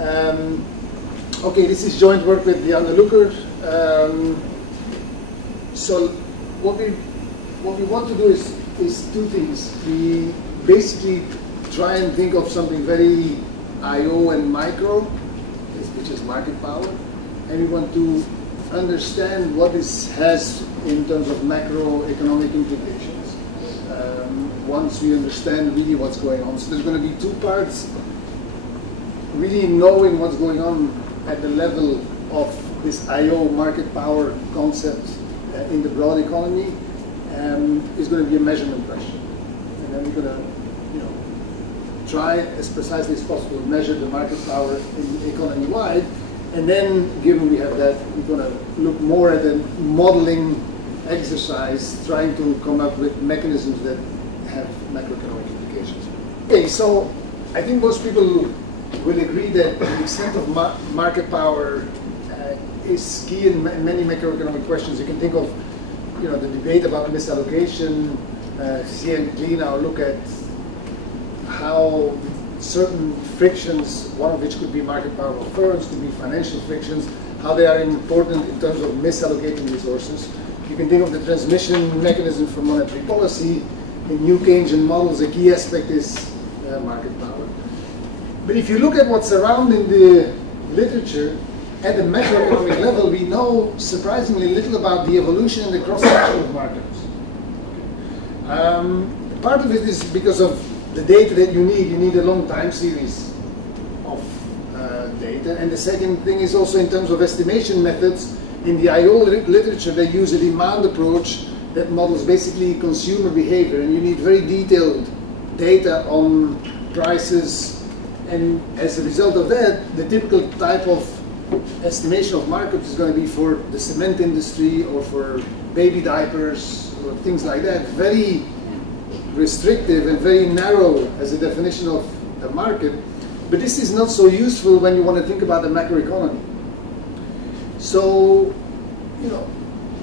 Okay, this is joint work with the Looker. So what we want to do is two things. We basically try and think of something very I/O and micro, which is market power, and we want to understand what this has in terms of macroeconomic implications. Once we understand really what's going on, so there's going to be two parts. Really knowing what's going on at the level of this I/O market power concept in the broad economy is going to be a measurement question, and then we're going to, try as precisely as possible to measure the market power in economy wide, and then, given we have that, we're going to look more at a modeling exercise, trying to come up with mechanisms that have macroeconomic implications. Okay, so I think most people will agree that the extent of market power is key in many macroeconomic questions. You can think of, the debate about misallocation, see and clean, or look at how certain frictions, one of which could be market power of firms, could be financial frictions, how they are important in terms of misallocating resources. You can think of the transmission mechanism for monetary policy. In new Keynesian models, a key aspect is market power. But if you look at what's around in the literature, at the macroeconomic level, we know surprisingly little about the evolution and the cross-section of markets. Part of it is because of the data that you need a long time series of data. And the second thing is also in terms of estimation methods. In the I/O literature, they use a demand approach that models basically consumer behavior. And you need very detailed data on prices. And as a result of that, the typical type of estimation of markets is going to be for the cement industry or for baby diapers or things like that. Very restrictive and very narrow as a definition of the market. But this is not so useful when you want to think about the macroeconomy. So,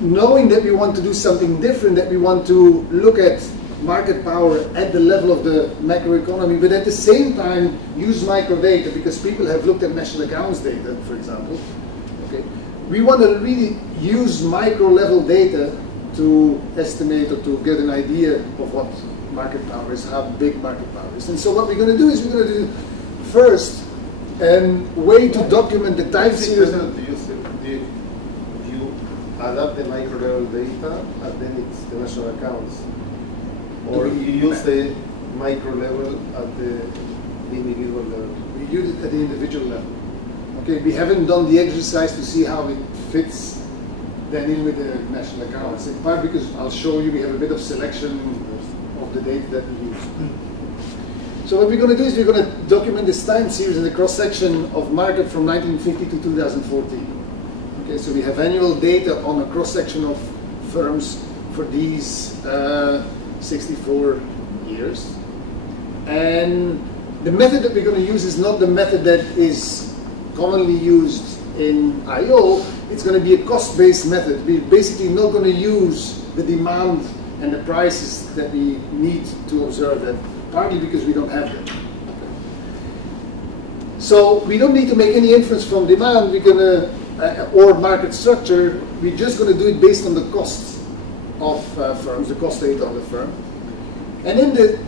knowing that we want to do something different, that we want to look at market power at the level of the macroeconomy, but at the same time use microdata, because people have looked at national accounts data, for example. Okay, we want to really use micro level data to estimate or to get an idea of what market power is, how big market power is. And so what we're going to do is we're going to do first a way to document the time series. You adapt the micro level data and then it's the national accounts. Or you use the micro level at the individual level? We use it at the individual level. Okay, we haven't done the exercise to see how it fits then in with the national accounts. In part because I'll show you we have a bit of selection of the data that we use. So what we're going to do is we're going to document this time series in the cross-section of market from 1950 to 2014. Okay, so we have annual data on a cross-section of firms for these 64 years. And the method that we're going to use is not the method that is commonly used in I/O. It's going to be a cost-based method. We're basically not going to use the demand and the prices that we need to observe that, partly because we don't have them. So we don't need to make any inference from demand. We're going to, or market structure. We're just going to do it based on the costs of firms, the cost data of the firm. And then the,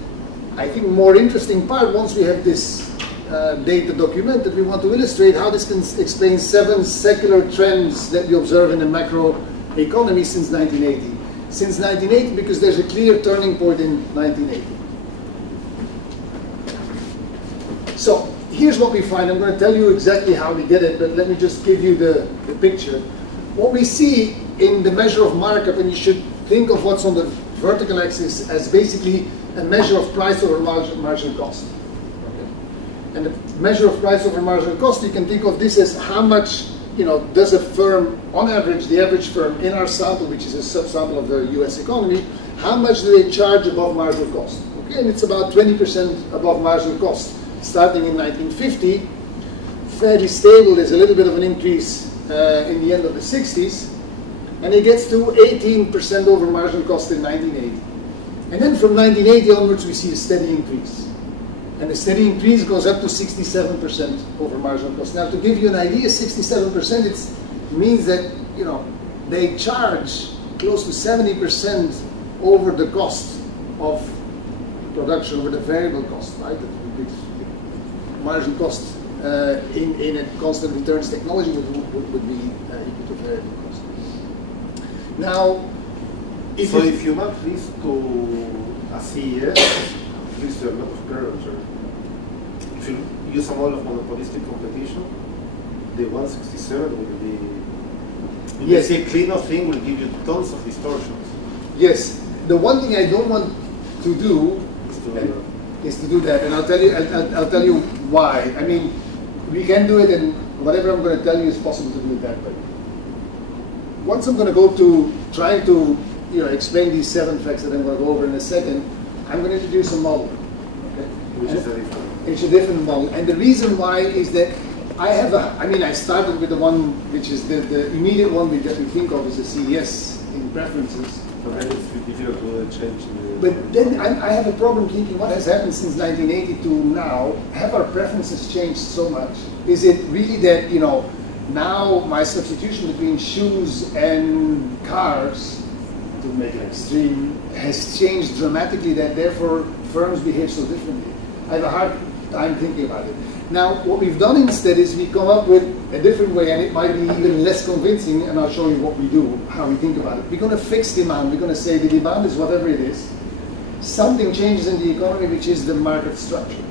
I think, more interesting part, once we have this data documented, we want to illustrate how this can explain 7 secular trends that we observe in the macro economy since 1980. Since 1980, because there's a clear turning point in 1980. So here's what we find. I'm going to tell you exactly how we get it, but let me just give you the picture. What we see in the measure of markup, and you should think of what's on the vertical axis as basically a measure of price over marginal cost. Okay. And the measure of price over marginal cost, you can think of this as how much does a firm, on average, the average firm in our sample, which is a subsample of the US economy, how much do they charge above marginal cost? Okay, and it's about 20% above marginal cost. Starting in 1950, fairly stable. There's a little bit of an increase in the end of the 60s, and it gets to 18% over marginal cost in 1980. And then from 1980 onwards, we see a steady increase. And the steady increase goes up to 67% over marginal cost. Now, to give you an idea, 67% means that, you know, they charge close to 70% over the cost of production, over the variable cost, right? The marginal cost in a constant returns technology would be equal to variable cost. Now, if you map this to a CES, at least a lot of curvature. If you use a model of monopolistic competition, the 167 will be, yes, a cleaner thing will give you tons of distortions. Yes. The one thing I don't want to do is to do that, and I'll tell you why. I mean, we can do it, and whatever I'm going to tell you is possible to do it that way. Once I'm going to go to trying to, you know, explain these 7 facts that I'm going to go over in a second, I'm going to introduce a model. Okay? Which is a different. It's a different model, and the reason why is that I started with the one which is the immediate one that we think of as a CES in preferences. But then it's difficult to change. But then I have a problem thinking what has happened since 1980 to now. Have our preferences changed so much? Is it really that, you know, now my substitution between shoes and cars, to make it extreme, has changed dramatically, that therefore firms behave so differently? I have a hard time thinking about it. Now, what we've done instead is we come up with a different way, and it might be even less convincing, and I'll show you what we do, how we think about it. We're going to fix demand. We're going to say the demand is whatever it is. Something changes in the economy, which is the market structure.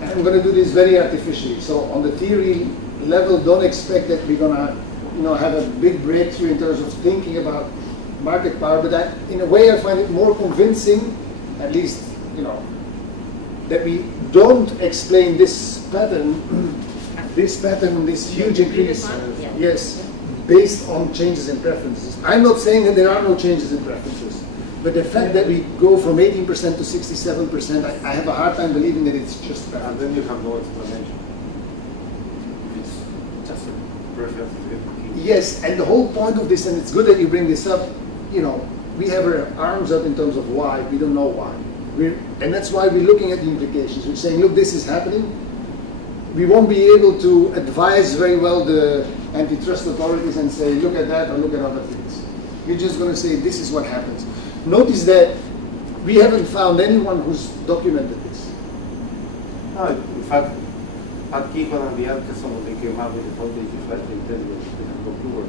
And I'm going to do this very artificially. So on the theory level, don't expect that we're going to, you know, have a big breakthrough in terms of thinking about market power. But in a way, I find it more convincing, at least, you know, that we don't explain this pattern, this huge increase, yes, based on changes in preferences. I'm not saying that there are no changes in preferences, but the fact that we go from 18% to 67%, I have a hard time believing that it's just that. And then you have no explanation. It's just a perfect. Yes, and the whole point of this, and it's good that you bring this up, you know, we have our arms up in terms of why, we don't know why. And that's why we're looking at the implications. We're saying, look, this is happening. We won't be able to advise very well the antitrust authorities and say, look at that or look at other things. We're just going to say, this is what happens. Notice that we haven't found anyone who's documented this. No, in fact, at Eeckhout and the Eeckhout, they came up with the whole data they tell you they have computer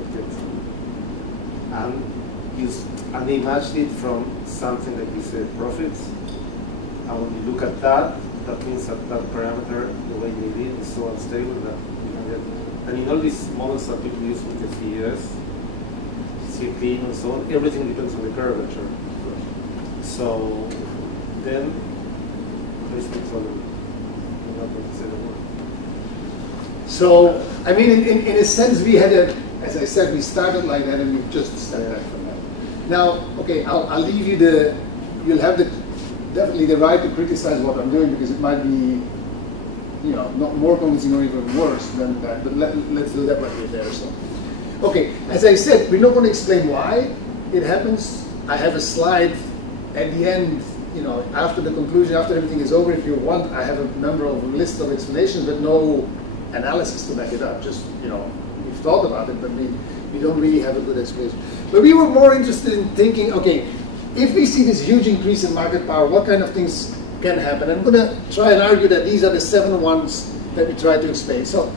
and they matched it from something like this profits. And when you look at that, that means that that parameter, the way they did, is so unstable that you can get. And in all these models that people use with the CES, CP and so on, everything depends on the curvature. So then, basically, it's all not going to say the word. So, I mean, in a sense, we had a, as I said, we started like that, and we've just stepped back from that. Now, okay, I'll leave you you'll have definitely the right to criticize what I'm doing, because it might be, you know, not more convincing or even worse than that, but let's do that while we're there. So, okay, as I said, we're not going to explain why it happens. I have a slide at the end, you know, after the conclusion, after everything is over. If you want, I have a list of explanations, but no analysis to back it up. Just, you know, we've thought about it, but we don't really have a good explanation. But we were more interested in thinking, okay, if we see this huge increase in market power, what kind of things can happen? I'm going to try and argue that these are the 7 ones that we try to explain. So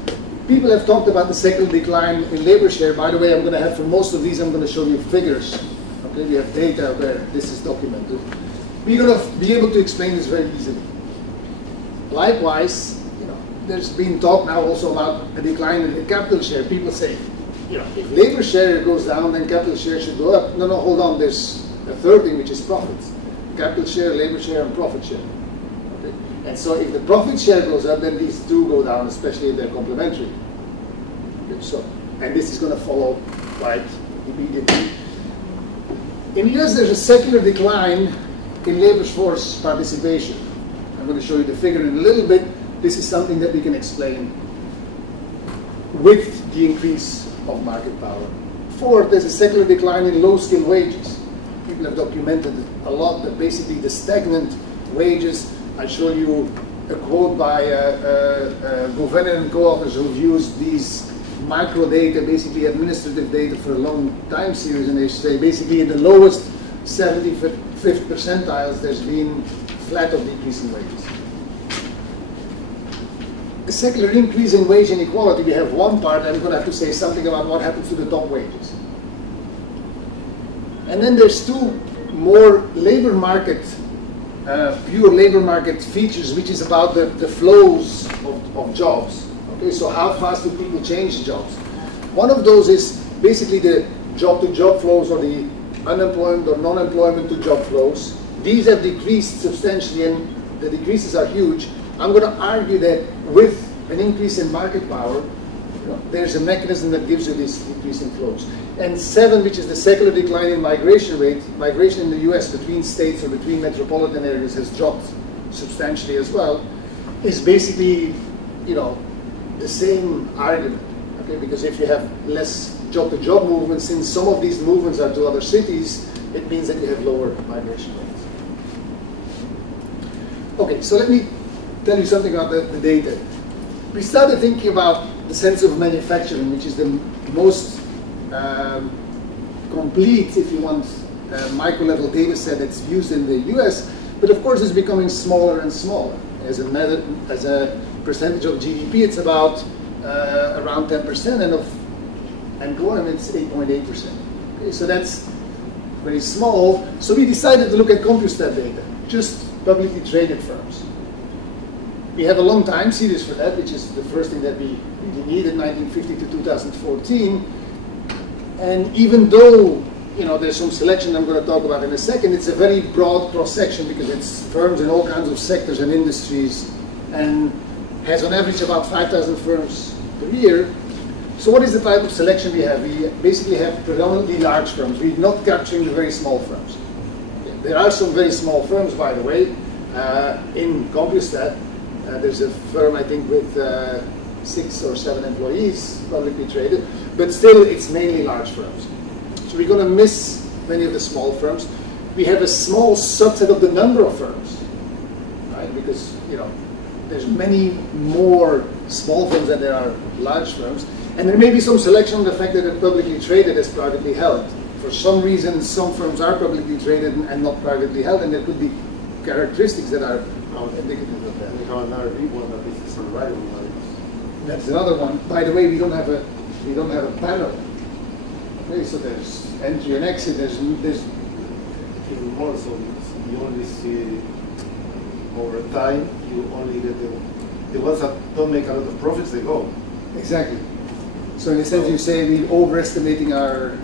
people have talked about the secular decline in labor share. By the way, I'm going to have, for most of these, I'm going to show you figures. Okay, we have data where this is documented. We're going to be able to explain this very easily. Likewise, you know, there's been talk now also about a decline in the capital share. People say, you know, if labor share goes down, then capital share should go up. No, hold on. There's a third thing, which is profits. Capital share, labor share, and profit share. Okay? And so if the profit share goes up, then these two go down, especially if they're complementary. Okay, so, and this is going to follow quite immediately. In the US, there's a secular decline in labor force participation. I'm going to show you the figure in a little bit. This is something that we can explain with the increase of market power. Fourth, there's a secular decline in low-skilled wages. People have documented a lot that basically the stagnant wages. I show you a quote by Gouverneur and co-authors who've used these micro data, basically administrative data for a long time series, and they say basically in the lowest 75th percentiles there's been flat or decreasing wages. A secular increase in wage inequality, we have one part, and I'm going to have to say something about what happens to the top wages. And then there's two more labor market, pure labor market features, which is about the flows of jobs. Okay, so how fast do people change jobs? One of those is basically the job-to-job flows, or the unemployment or non-employment to job flows. These have decreased substantially, and the decreases are huge. I'm going to argue that with an increase in market power, there's a mechanism that gives you this increase in flows. And 7, which is the secular decline in migration rate, migration in the US between states or between metropolitan areas has dropped substantially as well, is basically, the same argument. Okay, because if you have less job-to-job movement, since some of these movements are to other cities, it means that you have lower migration rates. Okay, so let me tell you something about the data. We started thinking about the sense of manufacturing, which is the most complete, if you want, micro-level data set that's used in the US, but of course it's becoming smaller and smaller. As a percentage of GDP, it's about around 10%, and of employment, it's 8.8%. Okay, so that's very small. So we decided to look at CompuStat data, just publicly traded firms. We have a long time series for that, which is the first thing that we really needed, 1950 to 2014. And even though there's some selection I'm going to talk about in a second, it's a very broad cross-section because it's firms in all kinds of sectors and industries, and has on average about 5,000 firms per year. So what is the type of selection we have? We basically have predominantly large firms. We're not capturing the very small firms. There are some very small firms, by the way, in CompuStat. There's a firm, I think, with 6 or 7 employees, publicly traded, but still it's mainly large firms. So we're going to miss many of the small firms. We have a small subset of the number of firms, right? Because there's many more small firms than there are large firms, and there may be some selection on the fact that they're publicly traded as privately held. For some reason, some firms are publicly traded and not privately held, and there could be characteristics that are indicative of that. We have another big one that is the survival model. That's another one. By the way, we don't have a panel. Okay, so there's entry and exit. There's even more. So you only see over time. You only get the ones that don't make a lot of profits. They go. Exactly. So in a sense, you say we're overestimating our.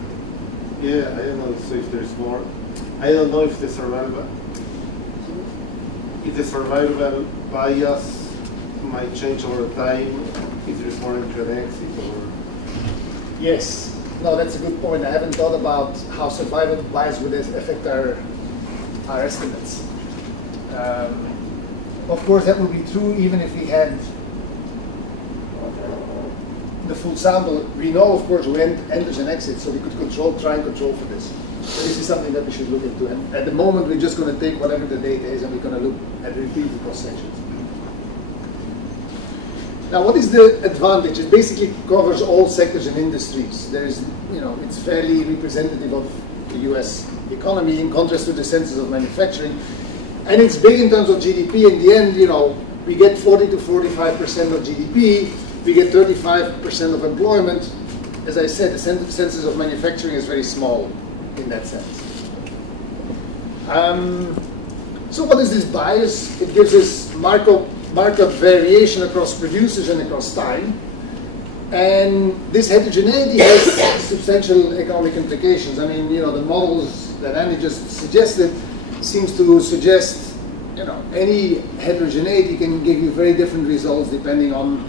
Yeah, I don't know if there's more. I don't know if the survival bias might change over time, if there's more entry and exit, or... Yes. No, that's a good point. I haven't thought about how survival bias would affect our estimates. Of course, that would be true even if we had the full sample. We know, of course, who enters and exits, so we could try and control for this. So this is something that we should look into. And at the moment, we're just going to take whatever the data is, and we're going to look at repeated cross-sections. Now, what is the advantage? It basically covers all sectors and industries. There is, it's fairly representative of the US economy in contrast to the census of manufacturing. And it's big in terms of GDP. In the end, we get 40 to 45% of GDP. We get 35% of employment. As I said, the census of manufacturing is very small in that sense. So what is this bias? It gives us markup variation across producers and across time. And this heterogeneity has substantial economic implications. I mean, the models that Andy just suggested seems to suggest, any heterogeneity can give you very different results depending on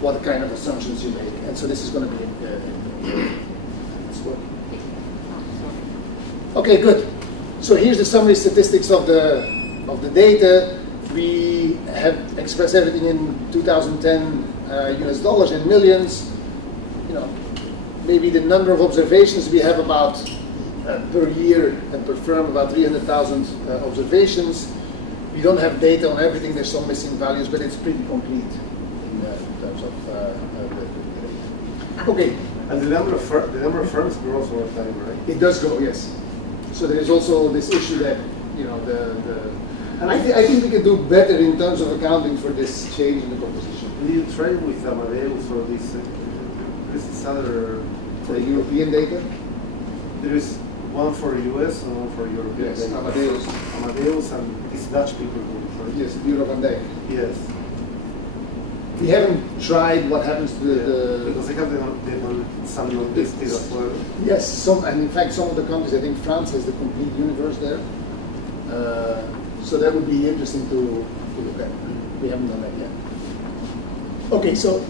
what kind of assumptions you make. And so this is going to be okay, good. So here's the summary statistics of the data. We have expressed everything in 2010 US dollars in millions. Maybe the number of observations we have about per year and per firm about 300,000 observations. We don't have data on everything. There's some missing values, but it's pretty complete in terms of the data. Okay. And the number of firms grows over time, right? It does grow, yes. So there is also this issue that, you know, and I think we can do better in terms of accounting for this change in the composition. Do you try with Amadeus or this other... For European data? There is one for US and one for European yes, data. Amadeus and these Dutch people do it, right? Yes, Bureau van Dijk. Yes. We haven't tried what happens to the... Because they have some non-listed as well. Yes, and in fact some of the countries, I think France has the complete universe there. So that would be interesting to look at. We haven't done that yet. Okay, so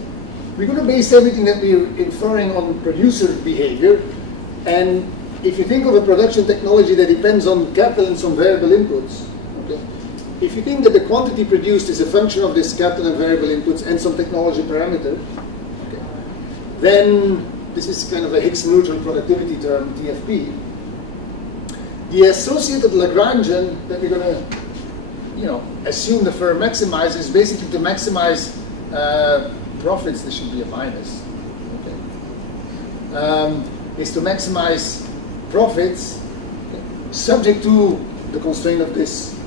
we're going to base everything that we're inferring on producer behavior. And if you think of a production technology that depends on capital and some variable inputs, okay, if you think that the quantity produced is a function of this capital and variable inputs and some technology parameter, okay, then this is kind of a Higgs neutral productivity term, TFP. The associated Lagrangian that we're going to, you know, assume the firm maximizes is basically to maximize profits. This should be a minus. Okay. Is to maximize profits, okay, subject to the constraint of this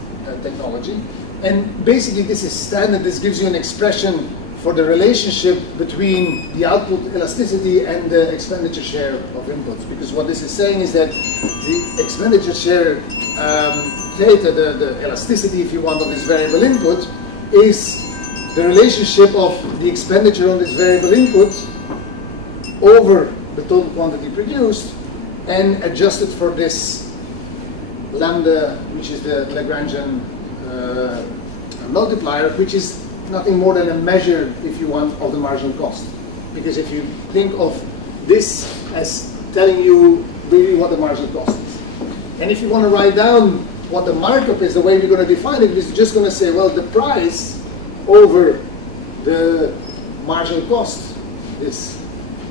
technology. And basically this is standard. This gives you an expression for the relationship between the output elasticity and the expenditure share of inputs. Because what this is saying is that the expenditure share theta, the elasticity, if you want, of this variable input is the relationship of the expenditure on this variable input over the total quantity produced and adjusted for this lambda, which is the Lagrangian multiplier, which is nothing more than a measure, if you want, of the marginal cost. Because if you think of this as telling you really what the marginal cost is. And if you want to write down what the markup is, the way we're going to define it is just going to say, well, the price over the marginal cost, this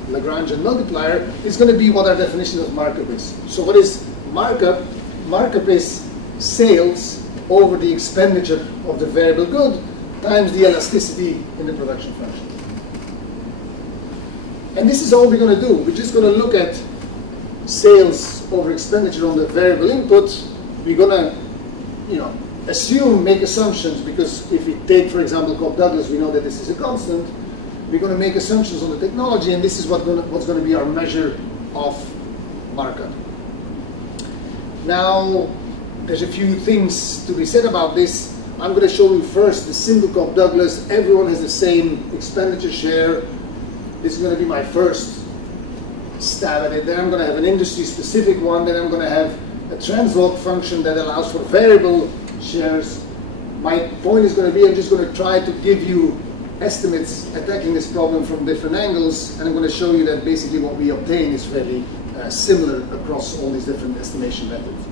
Lagrangian multiplier, is going to be what our definition of markup is. So what is markup? Markup is sales over the expenditure of the variable good times the elasticity in the production function. And this is all we're going to do. We're just going to look at sales over expenditure on the variable input. We're going to, you know, assume, make assumptions, because if we take, for example, Cobb-Douglas, we know that this is a constant. We're going to make assumptions on the technology, and this is what's going to be our measure of markup. Now, there's a few things to be said about this. I'm going to show you first the simple Cobb-Douglas. Everyone has the same expenditure share. This is going to be my first stab at it. Then I'm going to have an industry-specific one. Then I'm going to have a translog function that allows for variable shares. My point is going to be, I'm just going to try to give you estimates attacking this problem from different angles, and I'm going to show you that basically what we obtain is fairly similar across all these different estimation methods.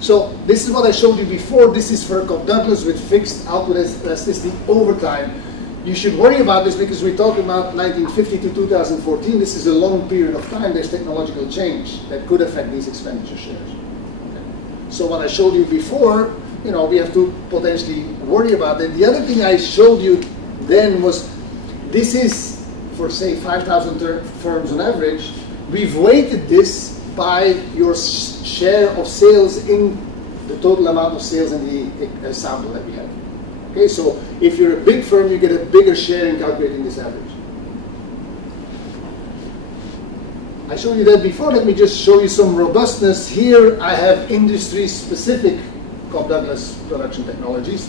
So this is what I showed you before. This is for Cobb-Douglas with fixed output elasticity over time. You should worry about this because we're talking about 1950 to 2014. This is a long period of time. There's technological change that could affect these expenditure shares. Okay. So what I showed you before, you know, we have to potentially worry about that. The other thing I showed you then was, this is for say 5,000 firms on average. We've weighted this by your share of sales in the total amount of sales in the sample that we have. Okay, so if you're a big firm, you get a bigger share in calculating this average. I showed you that before. Let me just show you some robustness. Here I have industry-specific Cobb-Douglas production technologies.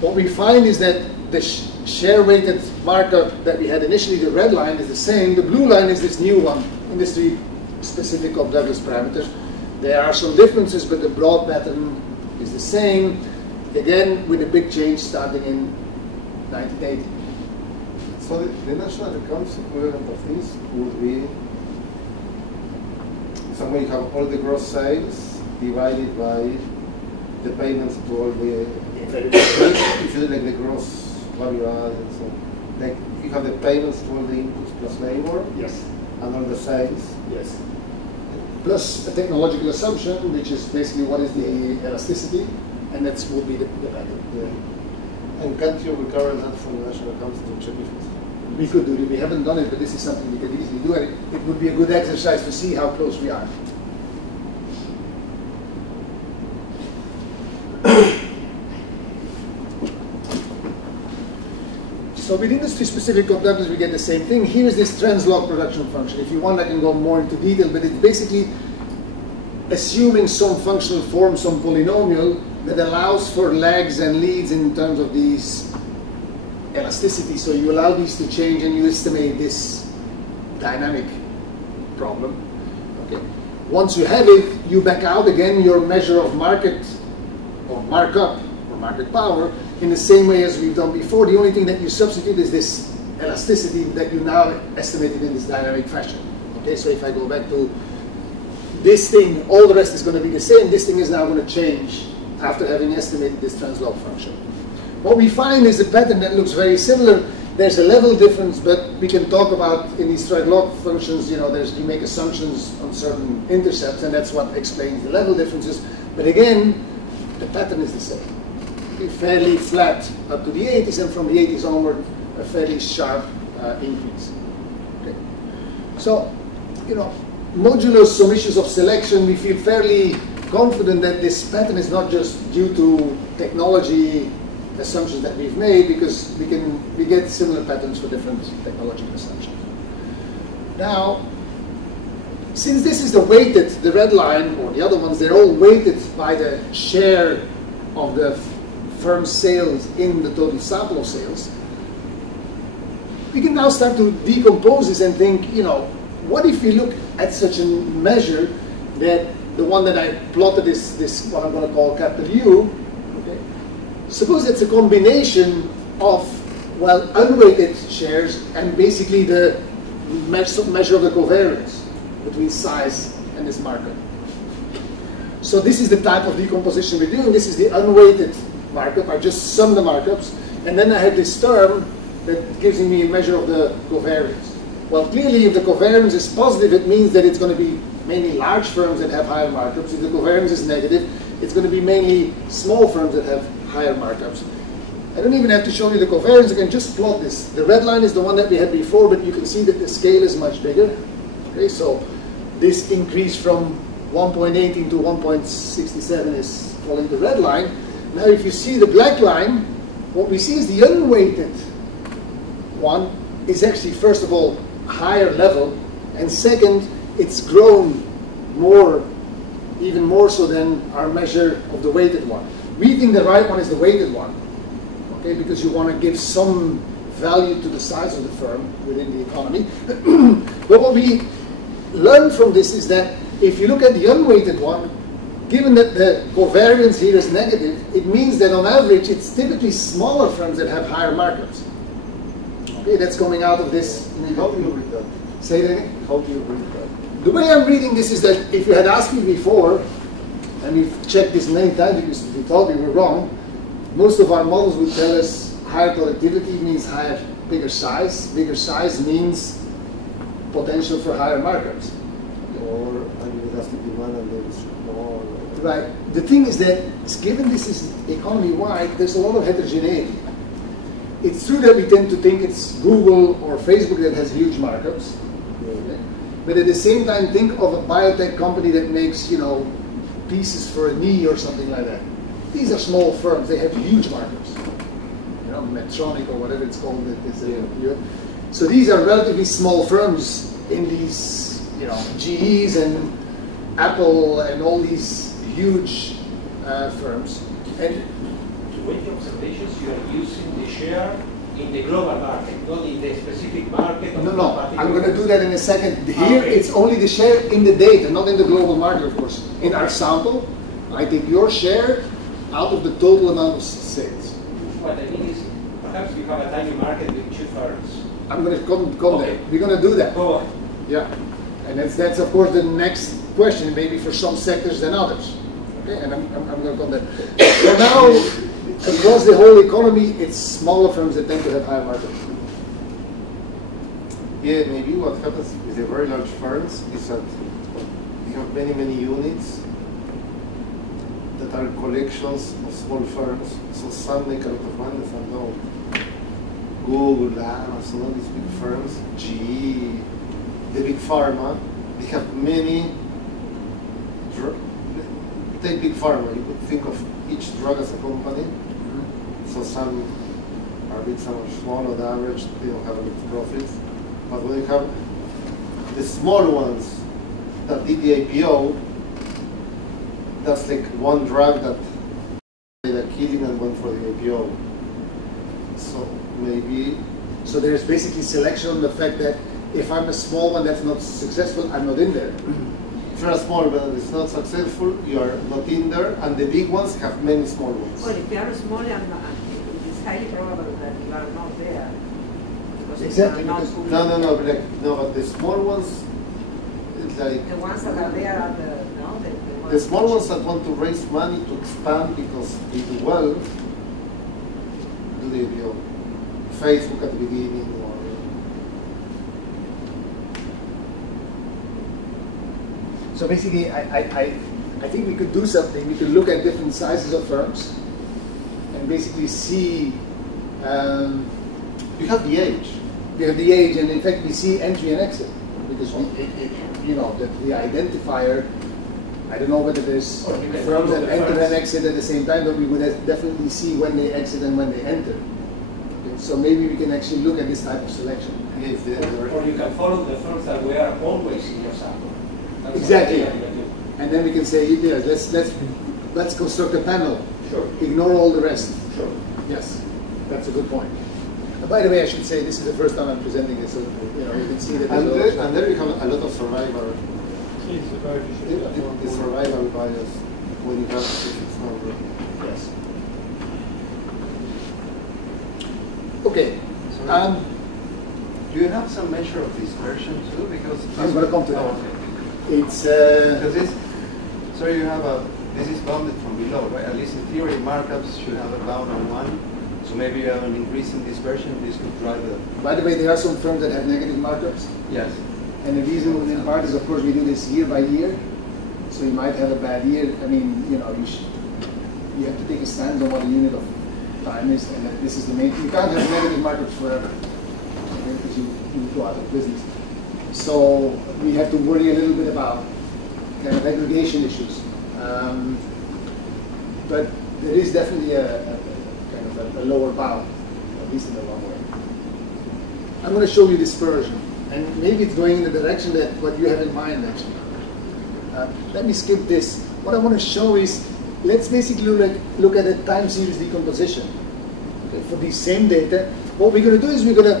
What we find is that the share-weighted markup that we had initially, the red line, is the same. The blue line is this new one, industry-specific Cobb-Douglas parameters. There are some differences, but the broad pattern is the same. Again, with a big change starting in 1980. So the national accounts equivalent of this would be somewhere you have all the gross sales divided by the payments to all the, if you do like the gross value added, so like you have the payments to all the inputs plus labor, Yes. and all the sales. Yes. Plus a technological assumption, which is basically what is the elasticity, and that will be the pattern. Yeah. And can't you recover that from the national accounts to check if it's... We could do it. We haven't done it, but this is something we could easily do, and it would be a good exercise to see how close we are. So with industry-specific conductors, we get the same thing. Here is this translog production function. If you want, I can go more into detail, but it's basically assuming some functional form, some polynomial that allows for lags and leads in terms of these elasticity. So you allow these to change and you estimate this dynamic problem. Okay. Once you have it, you back out again your measure of market or markup or market power in the same way as we've done before. The only thing that you substitute is this elasticity that you now estimated in this dynamic fashion. Okay, so if I go back to this thing, all the rest is going to be the same. This thing is now going to change after having estimated this translog function. What we find is a pattern that looks very similar. There's a level difference, but we can talk about in these translog functions, you know, you make assumptions on certain intercepts, and that's what explains the level differences. But again, the pattern is the same. Okay, fairly flat up to the 80s, and from the 80s onward, a fairly sharp increase. Okay. So, you know, modulo some issues of selection, we feel fairly confident that this pattern is not just due to technology assumptions that we've made, because we get similar patterns for different technological assumptions. Now, since this is the weighted, the red line, or the other ones, they're all weighted by the share of the firm's sales in the total sample of sales, we can now start to decompose this and think, you know, what if we look at such a measure that the one that I plotted is this, what I'm going to call capital U, okay? Suppose it's a combination of, well, unweighted shares and basically the measure of the covariance between size and this markup. So this is the type of decomposition we're doing. This is the unweighted markup. I just sum the markups, and then I have this term that gives me a measure of the covariance. Well, clearly, if the covariance is positive, it means that it's going to be mainly large firms that have higher markups. If the covariance is negative, it's going to be mainly small firms that have higher markups. I don't even have to show you the covariance. I can just plot this. The red line is the one that we had before, but you can see that the scale is much bigger. Okay, so this increase from 1.18 to 1.67 is following the red line. Now, if you see the black line, what we see is the unweighted one is actually, first of all, higher level, and second, it's grown more, even more so than our measure of the weighted one. We think the right one is the weighted one, okay, because you want to give some value to the size of the firm within the economy. But what we learn from this is that if you look at the unweighted one, given that the covariance here is negative, it means that on average it's typically smaller firms that have higher markups. Okay, that's coming out of this. How do you read that? Say that again? How do you read that? The way I'm reading this is that if you had asked me before, and we've checked this many times because we thought we were wrong, most of our models would tell us higher productivity means bigger size. Bigger size means potential for higher markups. Or inelastic demand and there is more. Right. The thing is that, given this is economy-wide, there's a lot of heterogeneity. It's true that we tend to think it's Google or Facebook that has huge markups. Okay? But at the same time, think of a biotech company that makes, you know, pieces for a knee or something like that. These are small firms. They have huge markups. You know, Medtronic or whatever it's called. So these are relatively small firms in these, you know, GEs and Apple and all these huge firms. And to make the observations, you are using the share in the global market, not in the specific market. No, I'm going to do that in a second. Here, okay. It's only the share in the data, not in the global market, of course. In our sample, I take your share out of the total amount of sales. What I mean is, perhaps you have a tiny market with two firms. I'm going to come there. We're going to do that. Go on. Yeah, and that's of course the next question, maybe for some sectors than others. Okay, and I'm going to come there. So now, across the whole economy, it's smaller firms that tend to have higher markups. Yeah, maybe what happens with the very large firms is that you have many units that are collections of small firms. So some make a lot of money, some don't. Google, Amazon, all these big firms, GE, the big pharma, they have many. Take big pharma, you could think of each drug as a company. So some are big, some are small. On average, they don't have a lot of profits. But when you have the small ones that did the IPO, that's like one drug that made a killing and went for the IPO. So maybe. So there's basically selection on the fact that if I'm a small one that's not successful, I'm not in there. If you're a small one that's not successful, you are not in there, and the big ones have many small ones. Well, if you are small, it's highly probable that you are not there. Because Exactly. you are not No, but the small ones, it's like the ones that are there are the small ones that want to raise money to expand because they do well, do the IPO. Facebook at the beginning, or So basically, I think we could do something. We could look at different sizes of firms and basically see. you have the age. We have the age, and in fact, we see entry and exit because you know, the identifier. I don't know whether there's firms that enter and exit at the same time, but we would definitely see when they exit and when they enter. Okay, so maybe we can actually look at this type of selection. Yes, Or you can follow the firms that were always in your sample. That's Exactly. what they do. And then we can say, yeah, let's construct a panel. Sure. Ignore all the rest. Sure. Yes, that's a good point. By the way, I should say this is the first time I'm presenting this, so you know you can see that. and there you have a lot of survivor. The survival bias when you have a fixed number. Yes. Okay. Do you have some measure of dispersion too? Because I'm going to come to that. okay. It's Because this, so you have this is bounded from below, right? At least in theory, markups should have a bound on 1. So maybe you have an increase in dispersion. This could drive the. By the way, there are some firms that have negative markups, Yes. and the reason in part is, of course, we do this year by year. So you might have a bad year. I mean, you know, you have to take a stand on what a unit of time is, and that this is the main. You can't have negative markups forever, because you go out of business. So we have to worry a little bit about kind of aggregation issues. But there is definitely a lower bound, at least in the long way. I'm going to show you dispersion, and maybe it's going in the direction that what you have in mind actually. Let me skip this. What I want to show is, let's basically look at a time series decomposition. Okay, for these same data, what we're going to do is we're going to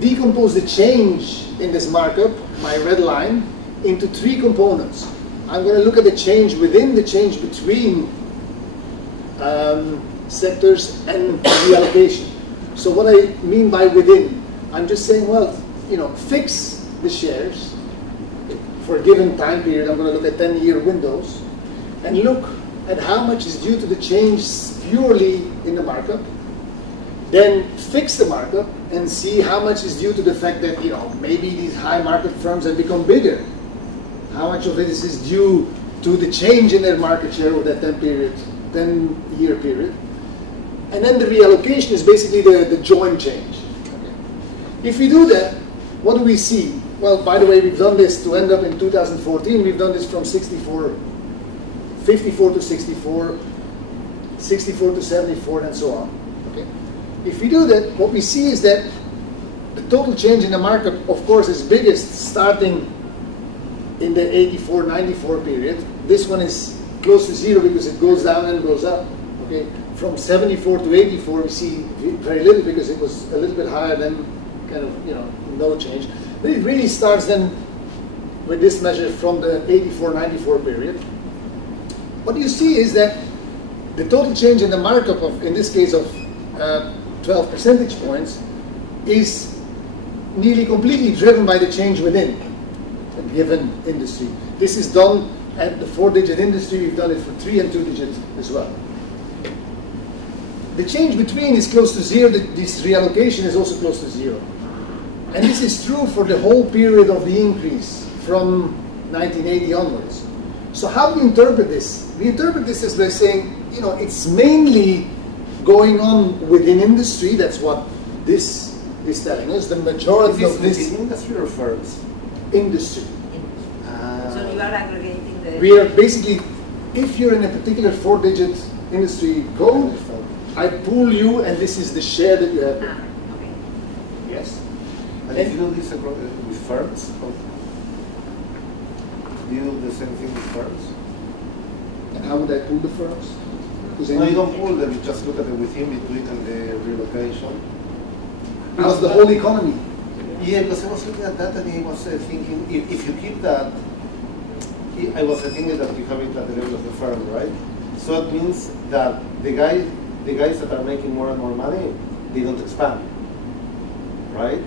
decompose the change in this markup, my red line, into 3 components. I'm going to look at the change within, the change between sectors, and reallocation. So what I mean by within, I'm just saying, well, you know, fix the shares for a given time period. I'm going to look at 10-year windows and look at how much is due to the change purely in the markup. Then fix the markup and see how much is due to the fact that, you know, maybe these high market firms have become bigger. How much of it is due to the change in their market share over that 10-year period. And then the reallocation is basically the joint change. Okay. If we do that, what do we see? Well, by the way, we've done this to end up in 2014. We've done this from 54 to 64, 64 to 74, and so on. Okay. If we do that, what we see is that the total change in the markup, of course, is biggest starting in the 84-94 period. This one is close to 0 because it goes down and goes up. Okay. From 74 to 84, we see very little because it was a little bit higher than kind of, you know, no change. But it really starts then with this measure from the 84-94 period. What you see is that the total change in the markup of, in this case, of 12 percentage points is nearly completely driven by the change within a given industry. This is done at the 4-digit industry. We've done it for 3 and 2-digit as well. The change between is close to 0. This reallocation is also close to 0. And this is true for the whole period of the increase from 1980 onwards. So how do we interpret this? We interpret this as by saying, you know, it's mainly going on within industry. That's what this is telling us. The majority of this industry or firms? Industry. So you are aggregating the... We are basically, if you're in a particular 4-digit industry code, I pool you, and this is the share that you have. Okay. Yes. And if you do this with firms, do you do the same thing with firms? And how would I pool the firms? No, you don't pool them, you just look at the within, between, and the relocation. Because the whole economy. Yeah, because I was looking at that and I was thinking, if you keep that, I was thinking that you have it at the level of the firm, right? So it means that the guys that are making more and more money, they don't expand, right?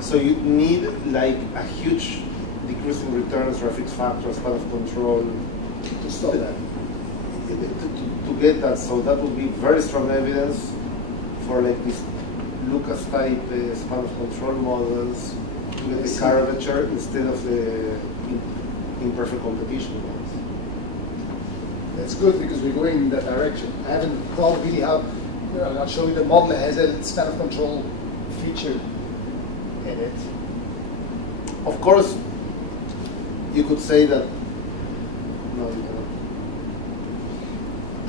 So you need like a huge decrease in returns, or a fixed factor, span of control To stop that. to get that. So that would be very strong evidence for like this Lucas type span of control models to get the curvature instead of the imperfect competition ones. That's good because we're going in that direction. I haven't thought really how, I'm not showing the model has a span of control feature in it. Of course, you could say that, no, you cannot.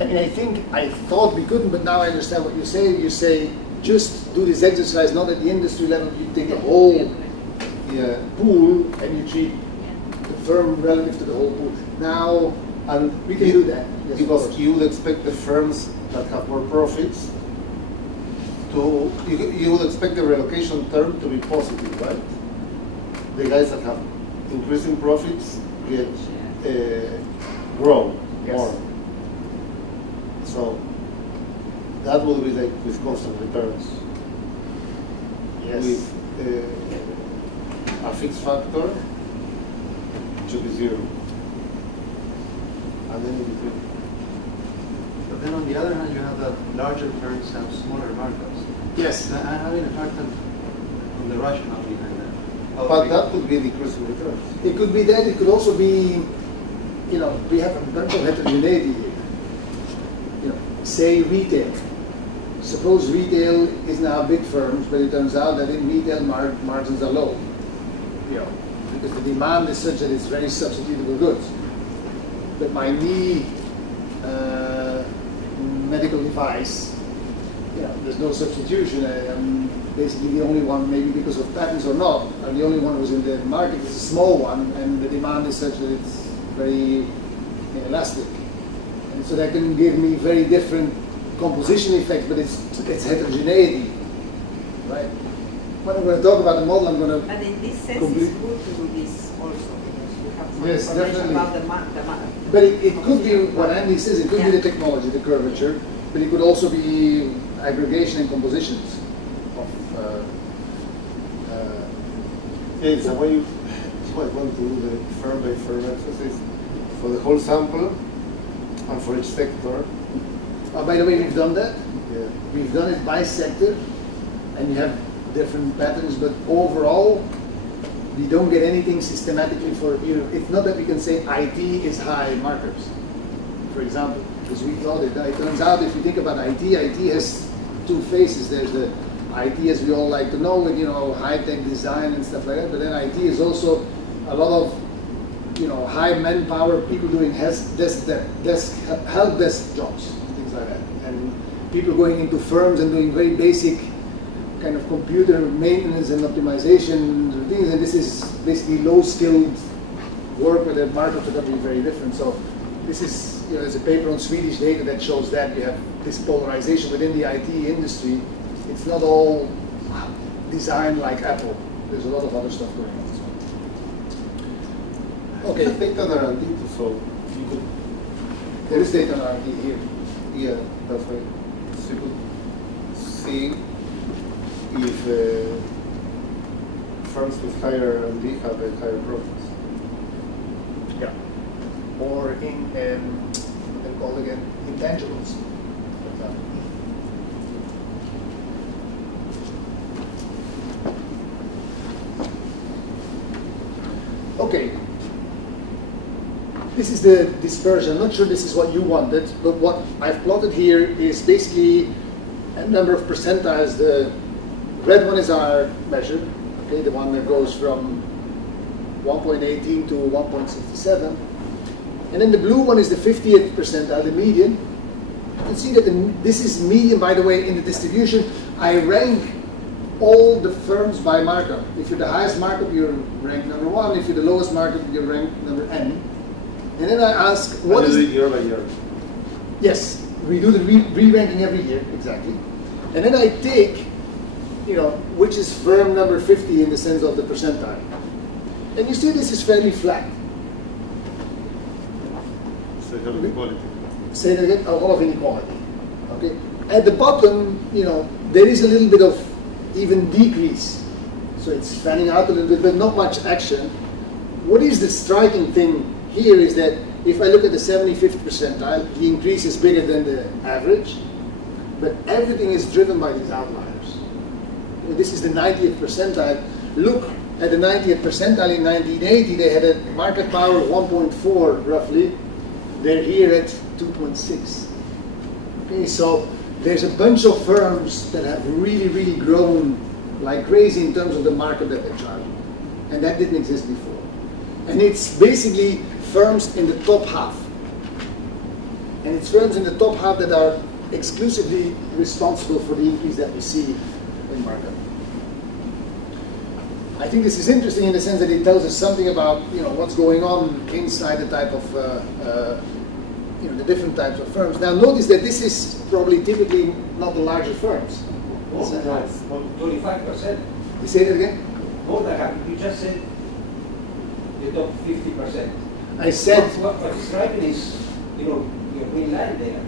I mean, I thought we couldn't, but now I understand what you say. You say, just do this exercise, not at the industry level, you take a whole pool and you treat the firm relative to the whole pool. Now, and we can do that. Yes, because you would expect the firms that have more profits to, you would expect the relocation term to be positive, right? The guys that have increasing profits get grow more. So that will be like with constant returns. Yes. With a fixed factor, it should be 0. And then in between. But then on the other hand, you have that larger firms have smaller markups. Yes. I'm having a hard time on the rationale behind that. But that could be decreasing returns. It could be that. It could also be, you know, we have a bunch of heterogeneity here. You know, say retail. Suppose retail is now big firms, but it turns out that in retail margins are low. You know, because the demand is such that it's very substitutable goods. But my knee medical device, you know, there's no substitution. I'm basically the only one, maybe because of patents or not, I'm the only one who's in the market. It's a small one, and the demand is such that it's very elastic. And so that can give me very different composition effects, but it's heterogeneity, right? When I'm going to talk about the model, I'm going to... And in this sense, it's good to do this also, because you have some Yes, information definitely. about the market. But it could be, what Andy says, it could be the technology, the curvature, but it could also be aggregation and compositions of... Yeah, it's a way you might want to do the firm by firm exercise for the whole sample and for each sector. by the way, we've done that. Yeah. We've done it by sector, and you have different patterns, but overall, we don't get anything systematically for, you know, it's not that we can say IT is high markups, for example, because we thought it. It turns out if you think about IT has two faces. There's the IT, as we all like to know, with, you know, high-tech design and stuff like that, but then IT is also a lot of, you know, high manpower, people doing help desk jobs, things like that, and people going into firms and doing very basic kind of computer maintenance and optimization routines, and this is basically low-skilled work where the markups are going to be very different. So this is, you know, there's a paper on Swedish data that shows that you have this polarization within the IT industry. It's not all designed like Apple. There's a lot of other stuff going on as well. Okay. There's data on R&D too, so you could... There is data on R&D here. Yeah, that's right. So you could see if firms with higher R&D have higher profits. Yeah. Or in, what they're called again, intangibles, for example. Okay. this is the dispersion. I'm not sure this is what you wanted, but what I've plotted here is basically a number of percentiles. The red one is our measure, okay, the one that goes from 1.18 to 1.67. And then the blue one is the 50th percentile, the median. You can see that this is median, by the way, in the distribution. I rank all the firms by markup. If you're the highest markup, you're ranked number 1. If you're the lowest markup, you're ranked number n. And then I ask, what is... year by year? Yes, we do the re-ranking every year, exactly. And then I take, you know, which is firm number 50 in the sense of the percentile. And you see this is fairly flat. So you have inequality. Say that again, a lot of inequality. Okay. At the bottom, you know, there is a little bit of even decrease. So it's fanning out a little bit, but not much action. What is the striking thing here is that if I look at the 75th percentile, the increase is bigger than the average, but everything is driven by these outliers. This is the 90th percentile. Look at the 90th percentile in 1980, they had a market power of 1.4 roughly. They're here at 2.6. Okay, so there's a bunch of firms that have really, really grown like crazy in terms of the market that they're charging. And that didn't exist before. And it's basically firms in the top half. And it's firms in the top half that are exclusively responsible for the increase that we see in market. I think this is interesting in the sense that it tells us something about, you know, what's going on inside the type of, you know, the different types of firms. Now notice that this is probably typically not the larger firms. More than half, 25%. You say that again? More than half. You just said the top 50%. I said... What's striking is, you know, your green line there.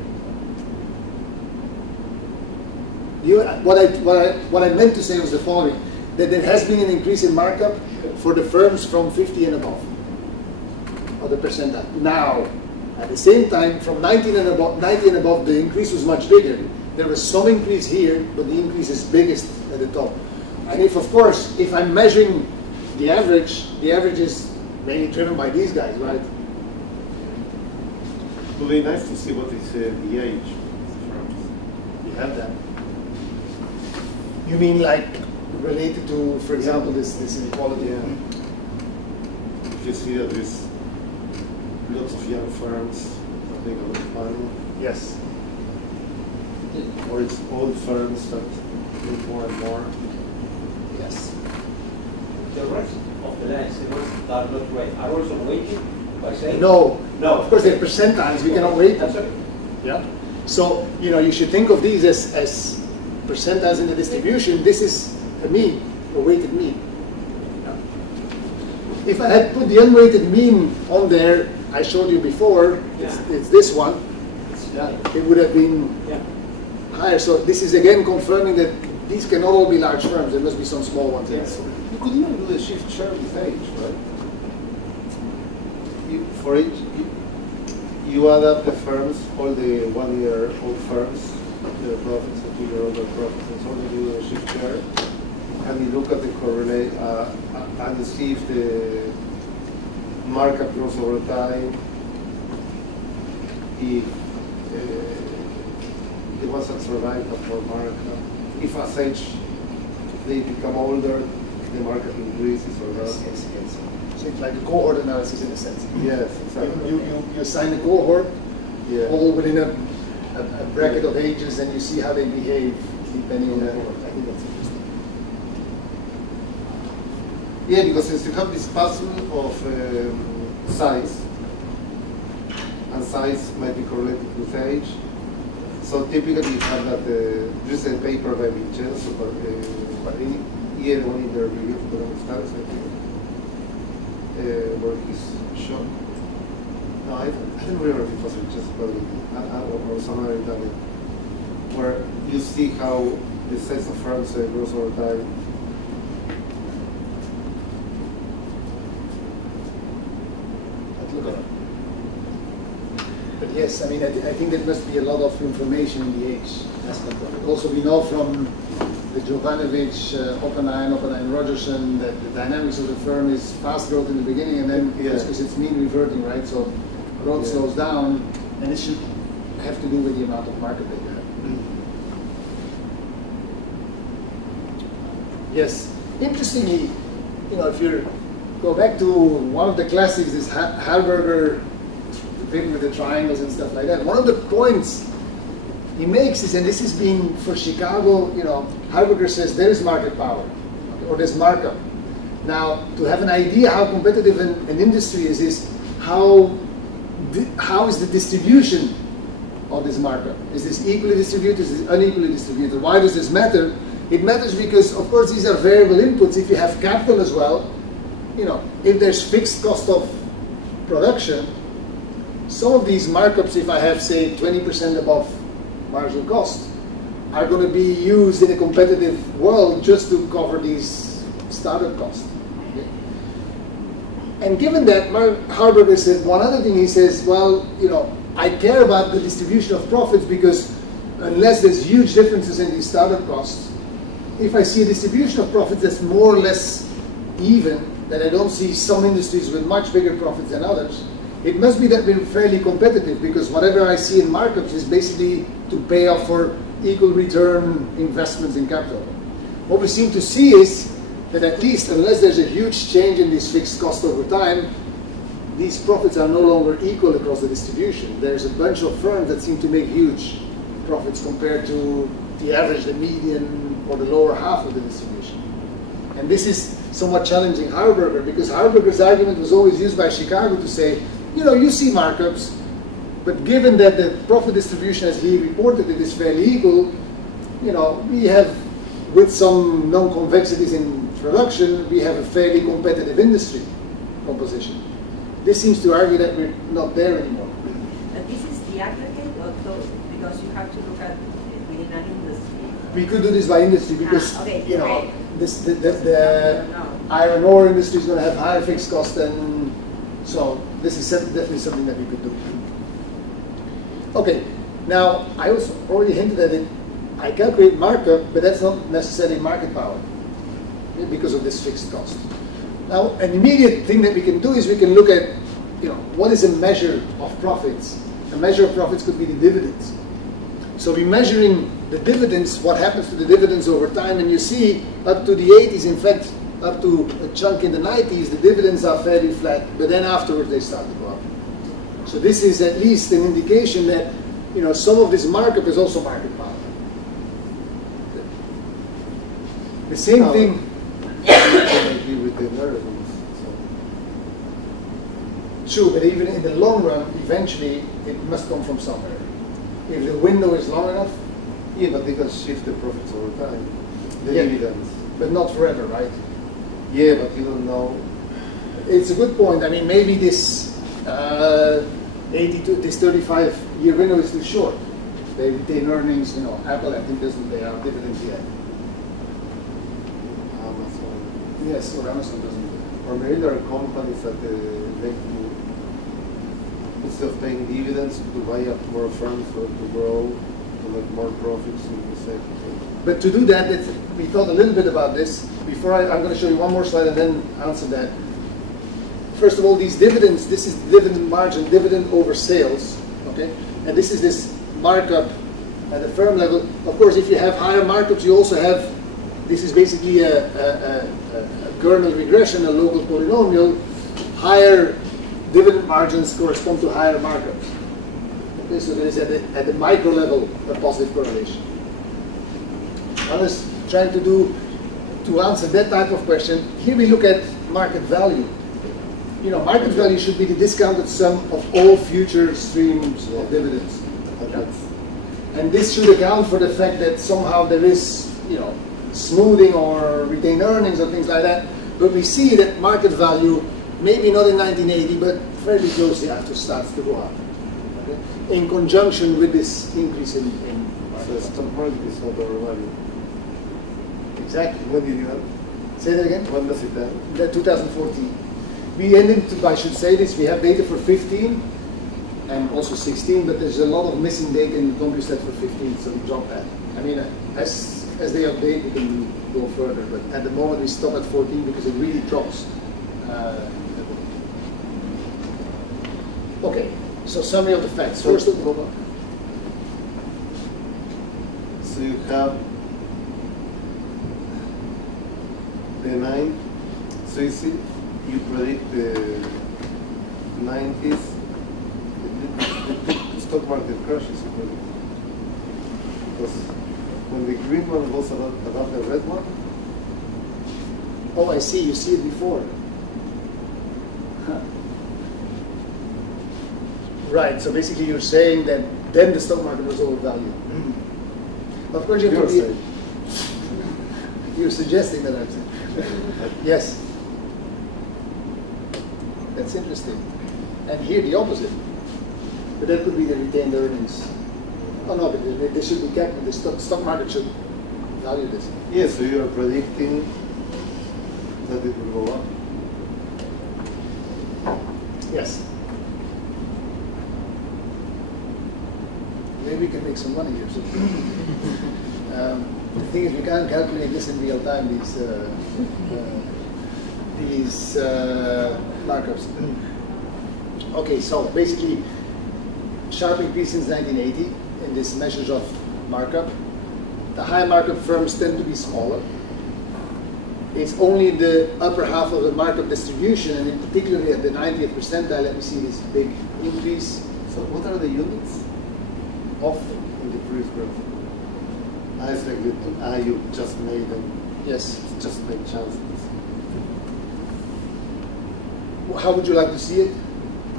What I meant to say was the following, that there has been an increase in markup for the firms from 50 and above, of the percentile. Now, at the same time, from 90 and above, the increase was much bigger. There was some increase here, but the increase is biggest at the top. And if, of course, if I'm measuring the average is mainly driven by these guys, right? It would be nice to see what is the age of the firms. You have that. You mean like related to, for example, this inequality? Yeah. If you see that there's lots of young firms that make a lot of money. Yes. Or it's old firms that make more and more. Yes. The rest of the lines, the ones that are not weighted, are also weighted by saying? No. No. Of course, they're percentiles. We cannot weight them. That's right. Yeah. So, you know, you should think of these as percentiles in the distribution. This is a mean, a weighted mean. Yeah. If I had put the unweighted mean on there, I showed you before, it's this one. Yeah. It would have been higher. So this is again confirming that these cannot all be large firms. There must be some small ones. Yes. You could even do the shift share with age, right? For each, you add up the firms, all the 1-year-old firms, the profits, the 2-year-old profits, and so on, you do the shift share, and you look at the correlate, and you see if the markup grows over time, if the ones that survive have more markup, if as age they become older, the market increases or not. Yes. So it's like a cohort analysis in a sense. Yes, exactly. You assign a cohort, all within a bracket of ages, and you see how they behave depending on the cohort. I think that's interesting. Yeah, because since you have this puzzle of size, and size might be correlated with age, so typically you have that, there's a paper by Vincenzo, the one in the review of economic studies, I think, where he's shown. No, I don't remember if it was Vincenzo, or some other Italian, where you see how the size of firms grows over time. Look at it. But yes, I mean, I think there must be a lot of information in the age aspect of it. Also, we know from the Jovanovic, Oppenheim, Rogerson, that the dynamics of the firm is fast growth in the beginning, and then because it's mean reverting, right? So growth slows down, and it should have to do with the amount of market that you have. Yes, interestingly, if you go back to one of the classics, this Harberger, the paper with the triangles and stuff like that, one of the points he makes is, and this is being for Chicago, Harberger says there is market power, okay, or there's markup. Now, to have an idea how competitive an industry is how is the distribution of this markup? Is this equally distributed? Is this unequally distributed? Why does this matter? It matters because, of course, these are variable inputs. If you have capital as well, if there's fixed cost of production, some of these markups, if I have, say, 20% above marginal cost, are going to be used in a competitive world just to cover these startup costs. Okay? And given that, Harberger said one other thing. He says, well, I care about the distribution of profits because unless there's huge differences in these startup costs, if I see a distribution of profits that's more or less even, that I don't see some industries with much bigger profits than others, it must be that we're fairly competitive, because whatever I see in markups is basically to pay off for equal return investments in capital. What we seem to see is that at least unless there's a huge change in these fixed costs over time, these profits are no longer equal across the distribution. There's a bunch of firms that seem to make huge profits compared to the average, the median, or the lower half of the distribution. And this is somewhat challenging Harberger, because Harberger's argument was always used by Chicago to say, you see markups, but given that the profit distribution as he reported it is fairly equal, we have, with some non-convexities in production, we have a fairly competitive industry composition. This seems to argue that we're not there anymore. And this is the aggregate of those, because you have to look at within an industry. We could do this by industry because, okay, the iron ore industry is going to have higher fixed costs than, so this is definitely something that we could do. Okay, now I also already hinted at it. I calculate markup, but that's not necessarily market power because of this fixed cost. Now, an immediate thing that we can do is we can look at, what is a measure of profits? A measure of profits could be the dividends. So we're measuring the dividends, what happens to the dividends over time, and you see up to the 80s, in fact, up to a chunk in the 90s, the dividends are fairly flat, but then afterwards they start to go up. So this is at least an indication that, some of this markup is also market power. The same thing. True, but even in the long run, eventually it must come from somewhere. If the window is long enough. Yeah, but they can shift the profits over time. The dividends. But not forever, right? Yeah, but you don't know. It's a good point. I mean, maybe this 35-year window is too short. They retain earnings. Apple, I think, doesn't pay out dividends yet. Amazon. Yes, or Amazon doesn't. Or maybe there are companies that they do, instead of paying dividends, to buy up more firms or to grow, to make more profits in the sector. But to do that, we thought a little bit about this. Before I'm going to show you one more slide and then answer that. First of all, these dividends, this is dividend margin, dividend over sales, okay? And this is this markup at the firm level. Of course, if you have higher markups, you also have, this is basically a kernel regression, a local polynomial. Higher dividend margins correspond to higher markups. Okay, so there is at the micro level a positive correlation. I was trying to answer that type of question. Here we look at market value. Market value should be the discounted sum of all future streams of dividends. Okay. And this should account for the fact that somehow there is, smoothing or retained earnings or things like that. But we see that market value, maybe not in 1980, but fairly closely after starts to go up. Okay? In conjunction with this increase in market value. So stock market is not overvalued. Exactly. When did you have? Say that again? When does it end? 2014. We ended, I should say this, we have data for 15 and also 16, but there's a lot of missing data in the CompuStat for 15, so we dropped that. I mean, as they update, we can go further, but at the moment we stop at 14 because it really drops. Okay, So summary of the facts. So- First of all, So you have the 9. So you see, you predict the 90s, the stock market crashes. You predict. Because when the green one goes above the red one, oh, I see. You see it before. Huh. Right. So basically, you're saying that then the stock market was overvalued. Of course, you're saying. You're suggesting that I'm saying. Yes. That's interesting. And here the opposite. But that could be the retained earnings. Oh no, but they should be kept. The stock market should value this. Yes, so you are predicting that it will go up. Yes. Maybe we can make some money here. So. The thing is, we can't calculate this in real time. These markups. Okay, so basically, sharp increase since 1980 in these measures of markup. The high markup firms tend to be smaller. It's only in the upper half of the markup distribution, and in particularly at the 90th percentile, that we see this big increase. So what are the units Of in the previous graph? It's like you just made them, yes. just made chances. How would you like to see it?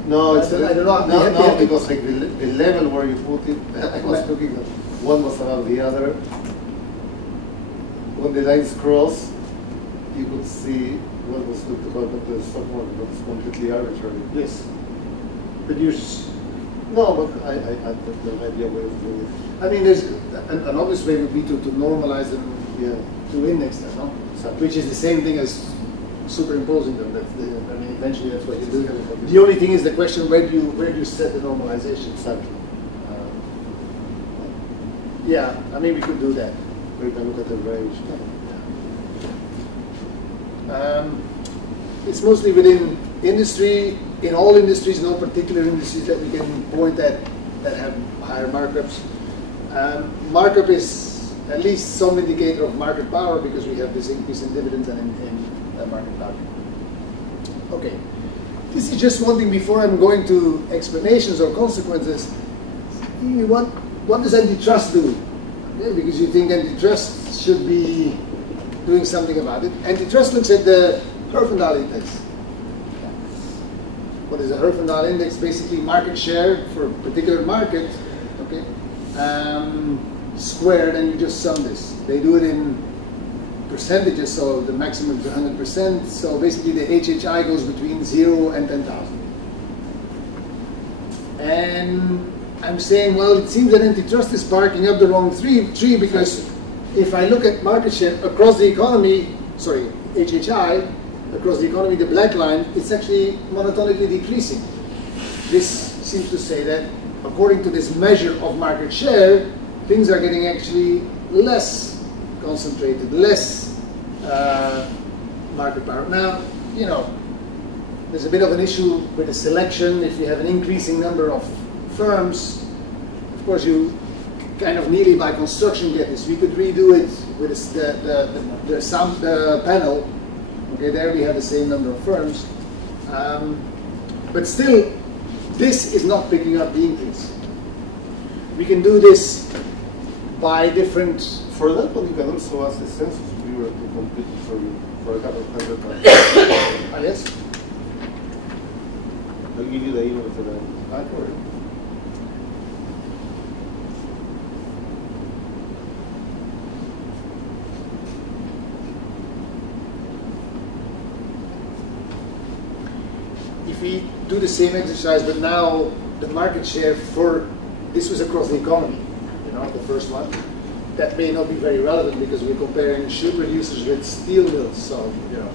No, it's I don't know. No, because like the level where you put it, I was looking at one was above the other. When the lines cross, you could see what was going to happen to the stock market. That's completely arbitrary. Yes. But you're. No, but there might be a way of doing it. I mean, there's an obvious way would be to normalize them Yeah. to index them, no? Exactly. Which is the same thing as superimposing them. That's the, I mean, eventually that's what you do. Exactly. The only thing is the question: where do you set the normalization? Exactly. Yeah, I mean, we could do that. We can look at the range. It's mostly within industry. In all industries, no particular industries that we can point at that have higher markups. Markup is at least some indicator of market power because we have this increase in dividends and in market value. Okay, this is just one thing before I'm going to explanations or consequences. What does antitrust do? Okay, because you think antitrust should be doing something about it. Antitrust looks at the Herfindahl index. What is a Herfindahl index? Basically market share for a particular market, okay, squared, and you just sum this. They do it in percentages, so the maximum is 100%. So basically the HHI goes between 0 and 10,000. And I'm saying, well, it seems that antitrust is barking up the wrong tree because if I look at market share across the economy, sorry, HHI, across the economy, the black line, it's actually monotonically decreasing. This seems to say that according to this measure of market share, things are getting actually less concentrated, less market power. Now, you know, there's a bit of an issue with the selection. If you have an increasing number of firms, of course you kind of nearly by construction get this. We could redo it with the panel. Okay, there we have the same number of firms. But still, this is not picking up the increase. We can do this by different... For that one, you can also ask the census bureau to complete it for you for a couple of hundred times. Ah, yes? I'll give you the email for that. If we do the same exercise, but now the market share for, this was across the economy, you know, the first one, that may not be very relevant because we're comparing shoe producers with steel mills, so, you know.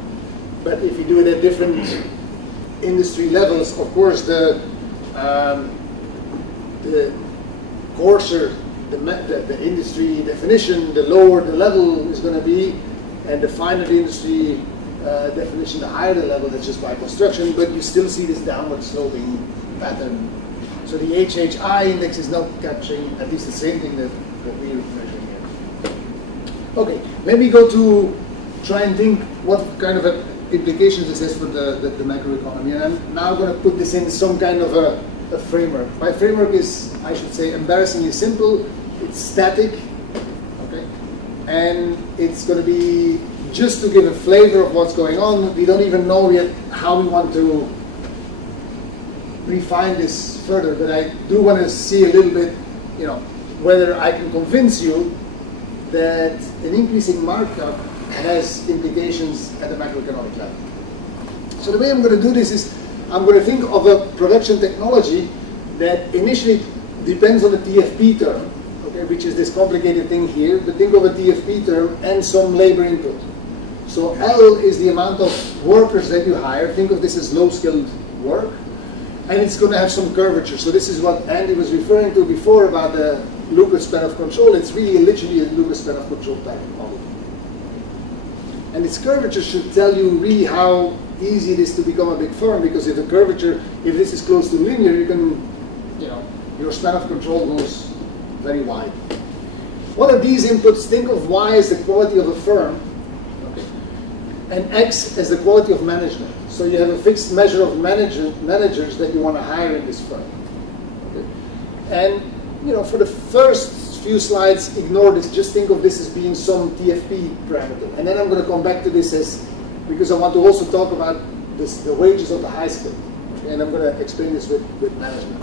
But if you do it at different industry levels, of course, the coarser the industry definition, the lower the level is going to be, and the finer the industry definition, the higher the level. That's just by construction, but you still see this downward sloping pattern. So the HHI index is not capturing at least the same thing that we are measuring here. Okay, let me go to try and think what kind of implications this has for the macroeconomy. And I'm now going to put this in some kind of a framework. My framework is, I should say, embarrassingly simple. It's static, okay? And it's going to be just to give a flavor of what's going on. We don't even know yet how we want to refine this further, but I do want to see a little bit, you know, whether I can convince you that an increasing markup has implications at the macroeconomic level. So the way I'm going to do this is I'm going to think of a production technology that initially depends on the TFP term, okay, which is this complicated thing here, but think of a TFP term and some labor input. So L is the amount of workers that you hire. Think of this as low-skilled work. And it's going to have some curvature. So this is what Andy was referring to before about the Lucas span of control. It's really literally a Lucas span of control type of model. And its curvature should tell you really how easy it is to become a big firm, because if the curvature, if this is close to linear, you can, you know, your span of control goes very wide. What are these inputs? Think of Y as the quality of a firm, okay, and X as the quality of management. So you have a fixed measure of managers that you want to hire in this firm. Okay? And you know, for the first few slides, ignore this. Just think of this as being some TFP parameter. And then I'm going to come back to this as, because I want to also talk about this, the wages of the high skilled. Okay? And I'm going to explain this with management.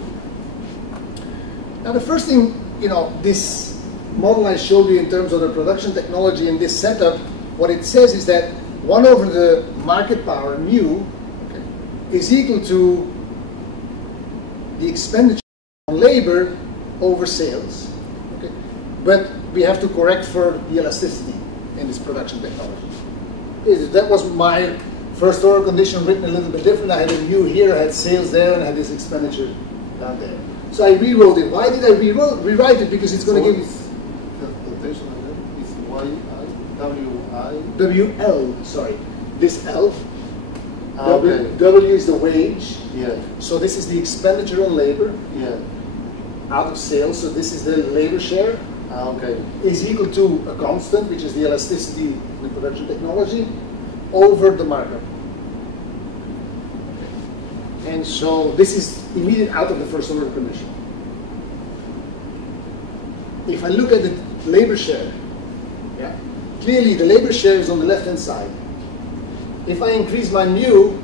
Now the first thing, you know, this model I showed you in terms of the production technology in this setup, what it says is that 1 over the market power, mu, okay, is equal to the expenditure on labor over sales. Okay? But we have to correct for the elasticity in this production technology. That was my first order condition written a little bit different. I had a mu here, I had sales there, and I had this expenditure down there. So I rewrote it. Why did I rewrite it? Because it's going to give the notation is WI? WL, sorry. This L. Okay. W is the wage. Yeah. So this is the expenditure on labor. Yeah. Out of sales, so this is the labor share. Okay. Is equal to a constant, which is the elasticity in the production technology, over the markup. And so this is immediate out of the first order condition. If I look at the labor share, yeah, clearly the labor share is on the left-hand side. If I increase my mu,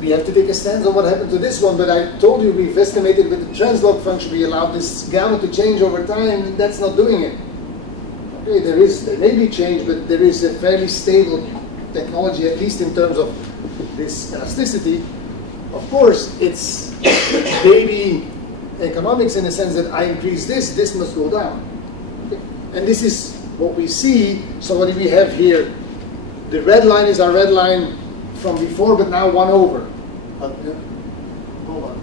we have to take a stance on what happened to this one, but I told you we've estimated with the translog function we allowed this gamma to change over time, and that's not doing it. Okay, there may be change, but there is a fairly stable technology, at least in terms of this elasticity. Of course, it's baby economics in the sense that I increase this, this must go down. Okay? And this is what we see. So what do we have here? The red line is our red line from before, but now 1 over. But hold on.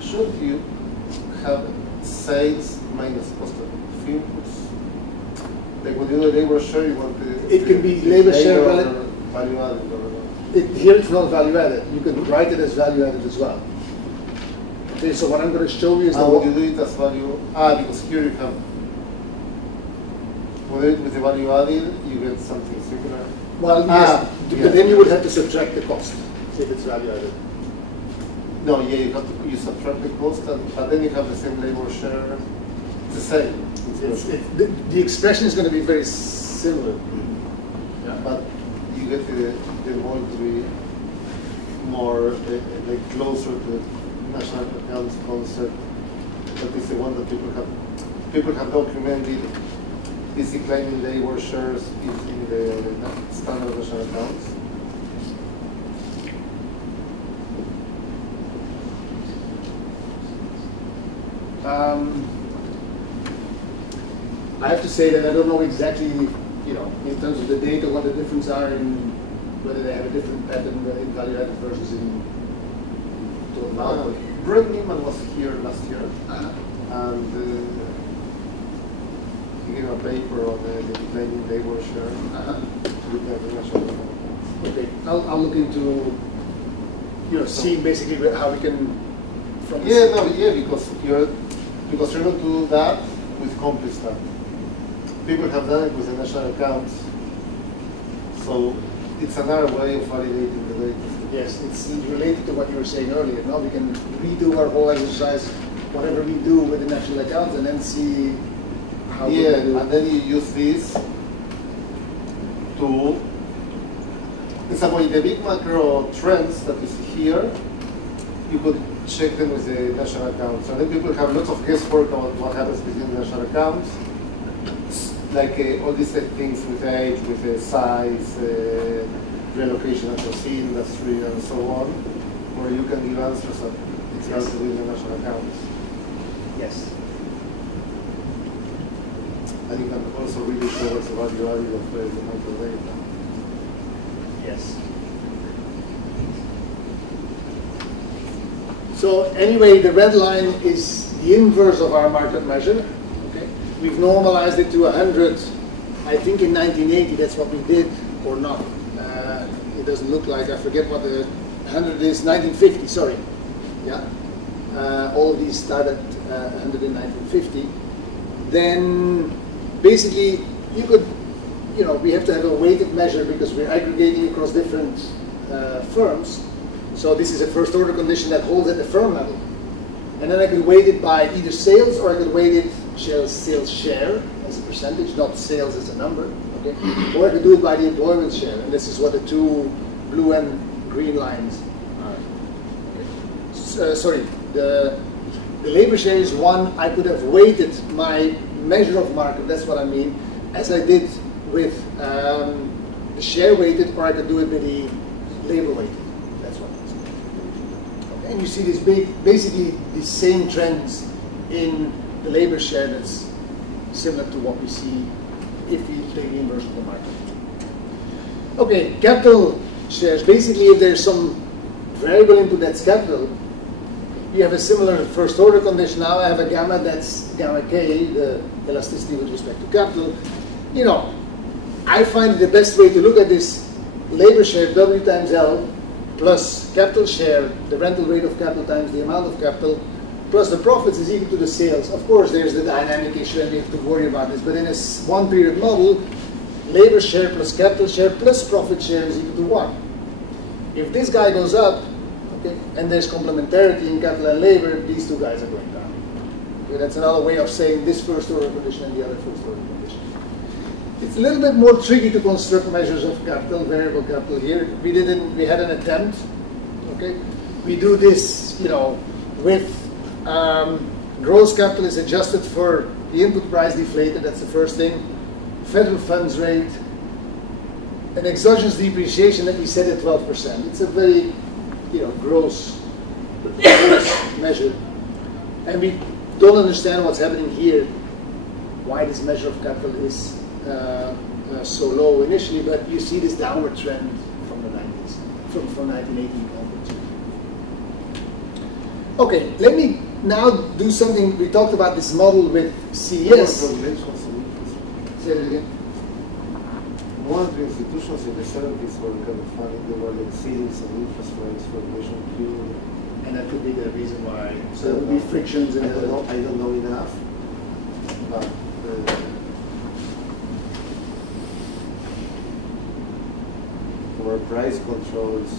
Should you have sales minus cost of inputs? Like when you do the labor share, you want the... It can be labor share value added. Here it's not value added. You can write it as value added as well. Okay, so what I'm going to show you is how would you do it as value? Because here you have, when you do it with the value added, you get something similar. Well, yes, but then you would have to subtract the cost if it's value added. No, yeah, you subtract the cost, but then you have the same labor share. It's the same. The expression is going to be very similar. Yeah. But you get the model to be more like closer to the national accounts concept. That is the one that people have documented this decline in labor shares in the standard national accounts. I have to say that I don't know exactly, you know, in terms of the data, what the difference are in whether they have a different pattern in value added versus in total output. Brett Neiman was here last year, and he gave a paper on the declining labor share with the national accounts. Okay, I'll look into, you know, seeing basically how we can from the because you're going to do that with complex data. People have done it with the national accounts, so it's another way of validating the data. Yes, it's related to what you were saying earlier. Now we can redo our whole exercise, whatever we do with the national accounts, and then see how we do. And then you use this to, in some way, the big macro trends that you see here, you could check them with the national accounts. And then people have lots of guesswork about what happens between the national accounts, like all these things with age, with size, relocation across industry, and so on, where you can give answers that it's hard to do in the national accounts. Yes. And you can also really show what's the value added of the micro data. Yes. So anyway, the red line is the inverse of our market measure. Okay, we've normalized it to 100. I think in 1980 that's what we did, or not. It doesn't look like, I forget what the 100 is. 1950. Sorry. Yeah. All of these started 100 in 1950. Then basically you could, we have to have a weighted measure because we're aggregating across different firms. So this is a first order condition that holds at the firm level. And then I could weight it by either sales, or I could weight it sales share as a percentage, not sales as a number. Okay? Or I could do it by the employment share. And this is what the two blue and green lines are. Okay. Sorry, the labor share is one. I could have weighted my measure of market, that's what I mean, as I did with the share weighted, or I could do it with the labor weighted. That's what it is. Okay. And you see this basically the same trends in the labor share that's similar to what we see if we take the inverse of the market. Okay, capital shares. Basically, if there's some variable input that's capital, you have a similar first order condition. Now I have a gamma that's gamma k, the elasticity with respect to capital. I find the best way to look at this labor share, W times L, plus capital share, the rental rate of capital times the amount of capital, plus the profits is equal to the sales. Of course, there's the dynamic issue and we have to worry about this, but in a one-period model, labor share plus capital share plus profit share is equal to 1. If this guy goes up, okay, and there's complementarity in capital and labor, these two guys are going down. Okay, that's another way of saying this first order condition and the other first order condition. It's a little bit more tricky to construct measures of capital, variable capital here. We had an attempt. Okay, we do this, with gross capital is adjusted for the input price deflated. That's the first thing. Federal funds rate, an exogenous depreciation that we set at 12%. It's a very, gross measure, and we don't understand what's happening here. Why this measure of capital is so low initially, but you see this downward trend from the 90s, from 1980 onwards. Okay, let me now do something. We talked about this model with CES. Say it again. One of the institutions in the 70s were kind of funny. They were like ceilings and interest rates for Equation Q. And that could be the reason why. So there would be frictions in I don't know enough. But for price controls,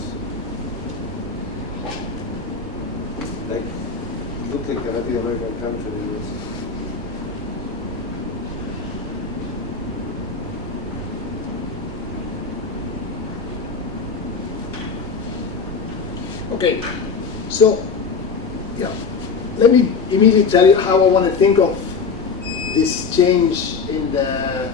like it looked like a Latin American country. Okay, so let me immediately tell you how I want to think of this change in the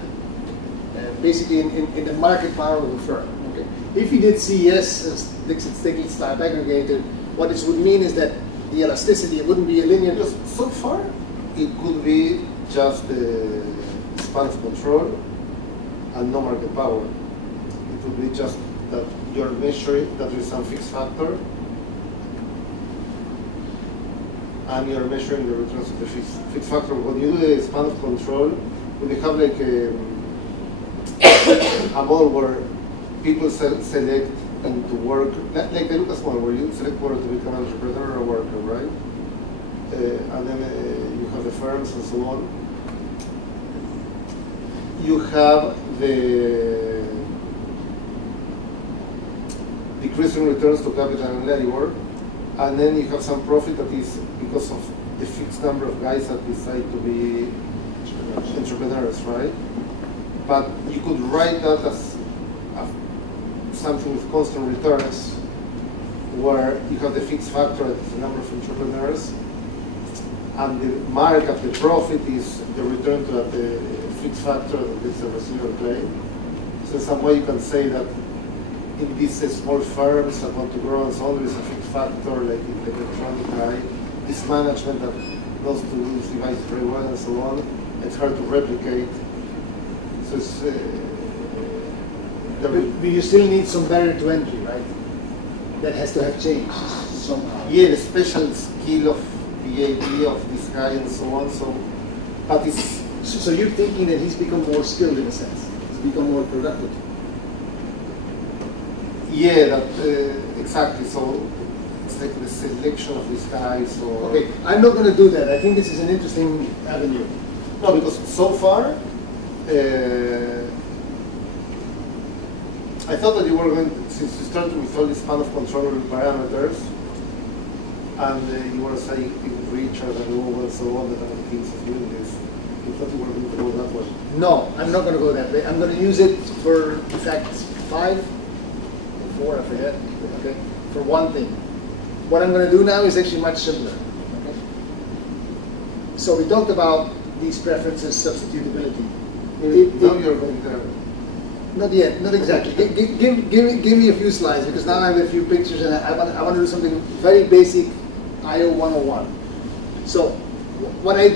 basically in the market power of the firm. Okay, if you did CES as Dixit-Stiglitz type aggregator, what this would mean is that the elasticity, it wouldn't be a linear. So far, it could be just the span of control and no market power. It would be just that you're measuring that there is some fixed factor, and you're measuring the returns of the fixed factor. When you do the span of control, when you have like a model where people select into work, like the Lucas model, where you select whether to become an entrepreneur or a worker, right? and then you have the firms and so on. You have the decreasing returns to capital and labor, and then you have some profit that is because of the fixed number of guys that decide to be entrepreneurs, right? But you could write that as something with constant returns, where you have the fixed factor that is the number of entrepreneurs, and the markup, the profit, is the return to that fixed factor that is a residual claim. So in some way you can say that in these small firms that want to grow and so on, there is a fixed factor, like in the electronic guy, this management that knows to use devices very well and so on. It's hard to replicate. So it's, but you still need some barrier to entry, right? That has to have changed somehow. Yeah, the special skill of the AD of this guy and so on. So, but it's so you're thinking that he's become more skilled in a sense. He's become more productive. Yeah, that exactly. So it's like the selection of these guys. Or okay, I'm not going to do that. I think this is an interesting avenue. No, because so far, I thought that you were going to, since you started with all this span of controllable parameters, and you were saying Richard and Hugo and so on that are the things of doing this. I thought you were going to go that way. No, I'm not going to go that way. I'm going to use it for, in fact, 5 or 4, I forget. Okay, for one thing. What I'm going to do now is actually much simpler. Okay? So we talked about these preferences, substitutability. Now you're going there. Not yet, not exactly. Give me a few slides, because now I have a few pictures and I want to do something very basic, IO 101. So what I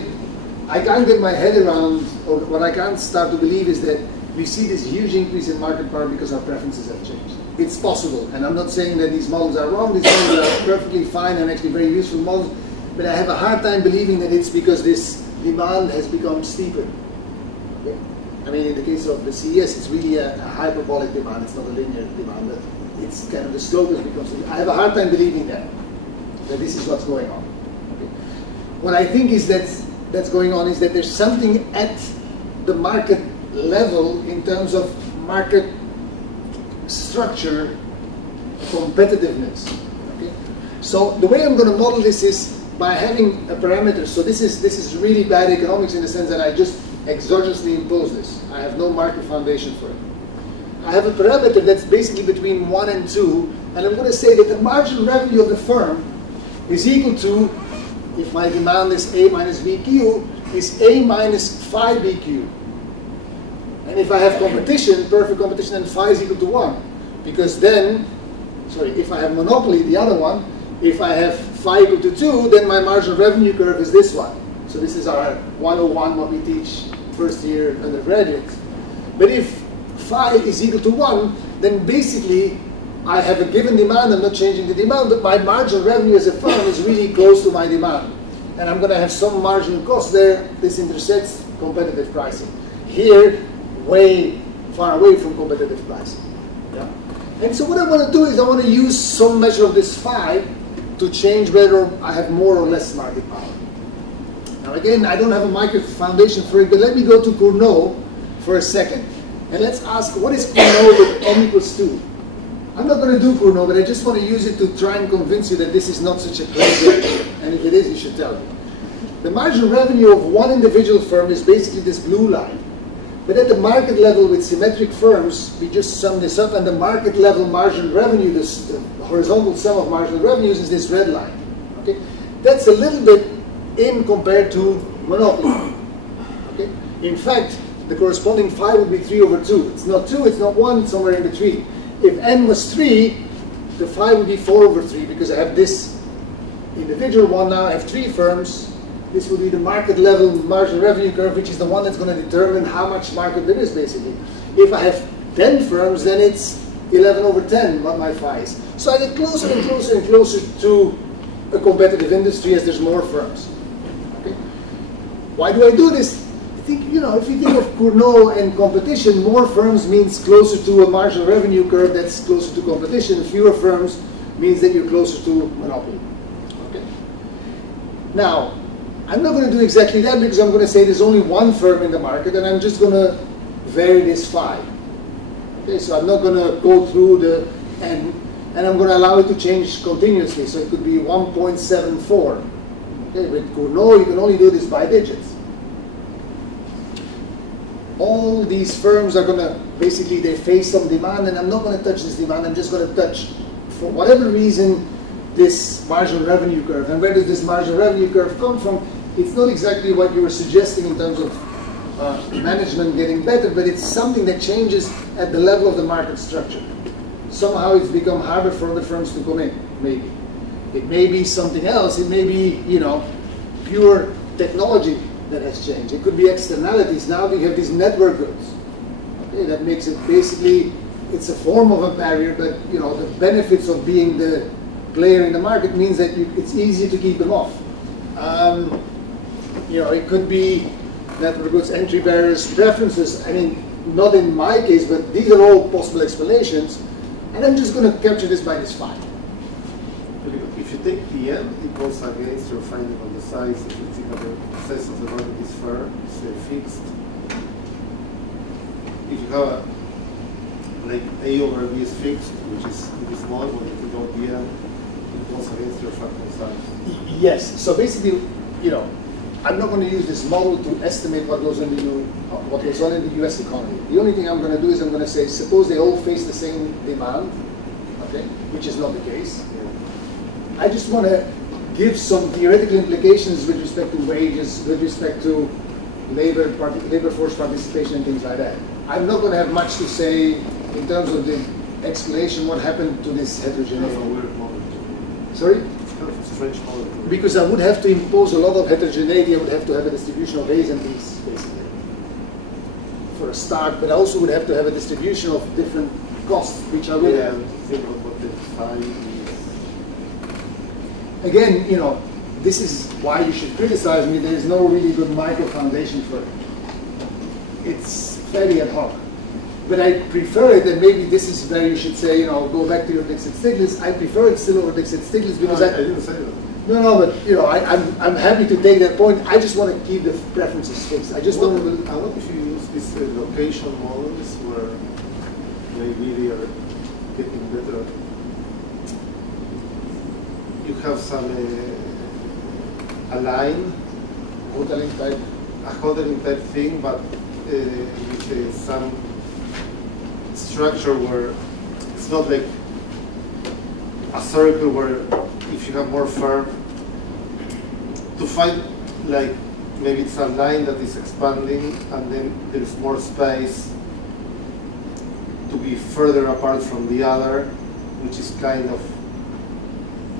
can't get my head around, or what I can't start to believe, is that we see this huge increase in market power because our preferences have changed. It's possible, and I'm not saying that these models are wrong. These models are perfectly fine and actually very useful models, but I have a hard time believing that it's because this demand has become steeper. Okay? I mean, in the case of the CES, it's really a hyperbolic demand. It's not a linear demand. But it's kind of the slope has become steeper. I have a hard time believing that this is what's going on. Okay? What I think is that's going on is that there's something at the market level in terms of market structure, competitiveness. Okay? So the way I'm going to model this is by having a parameter. So this is really bad economics in the sense that I just exogenously impose this. I have no market foundation for it. I have a parameter that's basically between 1 and 2, and I'm going to say that the marginal revenue of the firm is equal to, if my demand is A minus BQ, is A minus phi BQ. And if I have competition, perfect competition, then phi is equal to 1. Because then, sorry, if I have monopoly, the other one, if I have phi equal to 2, then my marginal revenue curve is this one. So this is our 101, what we teach first year undergraduates. But if phi is equal to 1, then basically I have a given demand. I'm not changing the demand, but my marginal revenue as a firm is really close to my demand. And I'm going to have some marginal cost there. This intersects competitive pricing. Here, way far away from competitive pricing. Yeah. And so what I want to do is I want to use some measure of this phi to change whether I have more or less market power. Now again, I don't have a market foundation for it, but let me go to Cournot for a second. And let's ask, what is Cournot with n equals 2? I'm not going to do Cournot, but I just want to use it to try and convince you that this is not such a crazy idea. And if it is, you should tell me. The marginal revenue of one individual firm is basically this blue line. But at the market level with symmetric firms, we just sum this up, and the market level marginal revenue, the horizontal sum of marginal revenues, is this red line. Okay? That's a little bit in compared to monopoly. Okay? In fact, the corresponding phi would be 3 over 2. It's not 2, it's not 1, it's somewhere in between. If n was 3, the phi would be 4 over 3, because I have this individual one now, I have 3 firms. This would be the market level marginal revenue curve, which is the one that's going to determine how much market there is, basically. If I have 10 firms, then it's 11 over 10, what my phi is. So I get closer and closer and closer to a competitive industry as there's more firms. Okay? Why do I do this? I think, you know, if you think of Cournot and competition, more firms means closer to a marginal revenue curve that's closer to competition. Fewer firms means that you're closer to monopoly. Okay? Now, I'm not going to do exactly that because I'm going to say there's only one firm in the market and I'm just going to vary this phi. Okay, so I'm not going to go through the n, and I'm going to allow it to change continuously. So it could be 1.74. Okay, with Cournot, you can only do this by digits. All these firms are going to, basically, they face some demand, and I'm not going to touch this demand. I'm just going to touch, for whatever reason, this marginal revenue curve. And where does this marginal revenue curve come from? It's not exactly what you were suggesting in terms of management getting better, but it's something that changes at the level of the market structure. Somehow it's become harder for other firms to come in, maybe. It may be something else. It may be, you know, pure technology that has changed. It could be externalities. Now we have these network goods. Okay, that makes it basically, it's a form of a barrier, but you know, the benefits of being the player in the market means that it's easy to keep them off. You know, it could be network goods, entry barriers, preferences. I mean, not in my case, but these are all possible explanations. And I'm just going to capture this by this phi. If you take the n, it goes against your finding on the size. If you think about the size of the market is fair, it's fixed. If you have like A over B is fixed, which is small, but if you go the n, it goes against your fractal size. Yes. So basically, you know, I'm not going to use this model to estimate what goes on in the U.S. economy. The only thing I'm going to do is I'm going to say, suppose they all face the same demand, okay, which is not the case. I just want to give some theoretical implications with respect to wages, with respect to labor force participation and things like that. I'm not going to have much to say in terms of the explanation what happened to this heterogeneity. Sorry? Because I would have to impose a lot of heterogeneity. I would have to have a distribution of A's and B's, basically, for a start. But I also would have to have a distribution of different costs, which I will have. Think about what the phi is. Again, you know, this is why you should criticize me. There is no really good micro foundation for it. It's fairly ad hoc. But I prefer it, and maybe this is where you should say, you know, go back to your Dixit-Stiglitz. I prefer it still over Dixit-Stiglitz because no, I didn't say that. No, but you know, I'm happy to take that point. I just want to keep the preferences fixed. I just don't. I want if you use these location models where maybe they are getting better. You have some a line, Hoteling type, a hoteling type thing, but with some structure where it's not like a circle where if you have more firm, to find like maybe it's a line that is expanding and then there's more space to be further apart from the other, which is kind of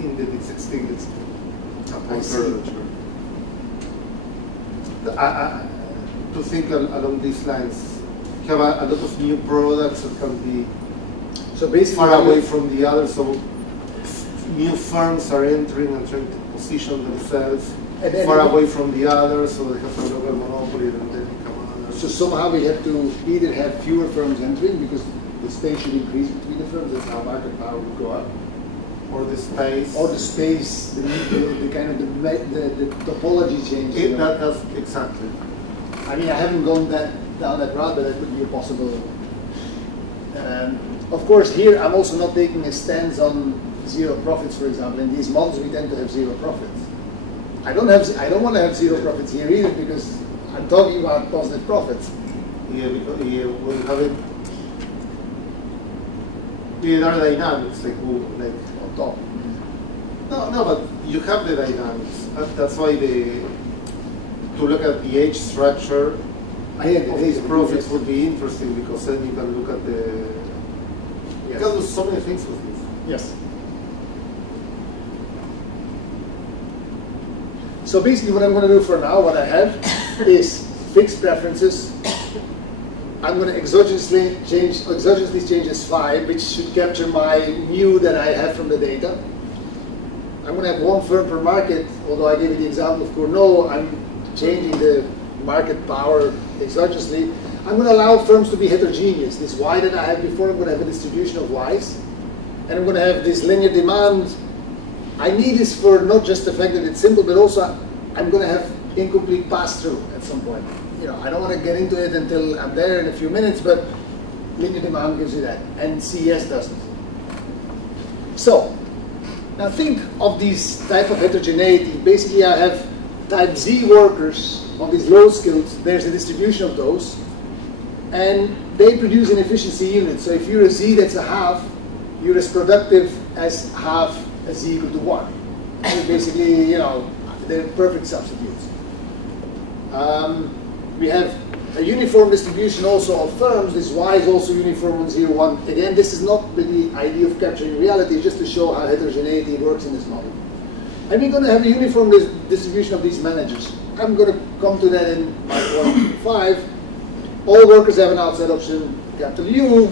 in the Dixit-Stiglitz curvature. To think along these lines. You have a lot of new products that can be so basically far away from the other, so new firms are entering and trying to position themselves far away from the others, so they have a local monopoly and then become others. So somehow we have to either have fewer firms entering because the space should increase between the firms, that's how market power would go up. Or the space. Or the space, the kind of the topology change. That's exactly. I mean, I haven't gone down that route, but that could be a possible. Of course, here I'm also not taking a stance on zero profits, for example. In these models, we tend to have zero profits. I don't want to have zero profits here either because I'm talking about positive profits. Yeah, because when you have it, there are dynamics like on top. No, but you have the dynamics. That's why to look at the age structure of these profits would be interesting because then you can look at the. You can do so many things with this. Yes. So basically, what I'm going to do for now, what I have is fixed preferences. I'm going to exogenously change this phi, which should capture my mu that I have from the data. I'm going to have one firm per market, although I gave you the example of Cournot. I'm changing the market power exogenously. I'm going to allow firms to be heterogeneous. This y that I had before, I'm going to have a distribution of y's. And I'm going to have this linear demand I need this for not just the fact that it's simple, but also I'm going to have incomplete pass-through at some point. You know, I don't want to get into it until I'm there in a few minutes, but linear demand gives you that, and CES doesn't. So, now think of these type of heterogeneity. Basically, I have type Z workers on these low skills. There's a distribution of those, and they produce an efficiency unit. So if you're a Z that's a half, you're as productive as half a Z equal to 1. So basically, you know, they're perfect substitutes. We have a uniform distribution also of firms. This Y is also uniform on 0, 1. Again, this is not with the idea of capturing reality, just to show how heterogeneity works in this model. And we're going to have a uniform distribution of these managers. I'm going to come to that in my point 5. All workers have an outside option, capital U.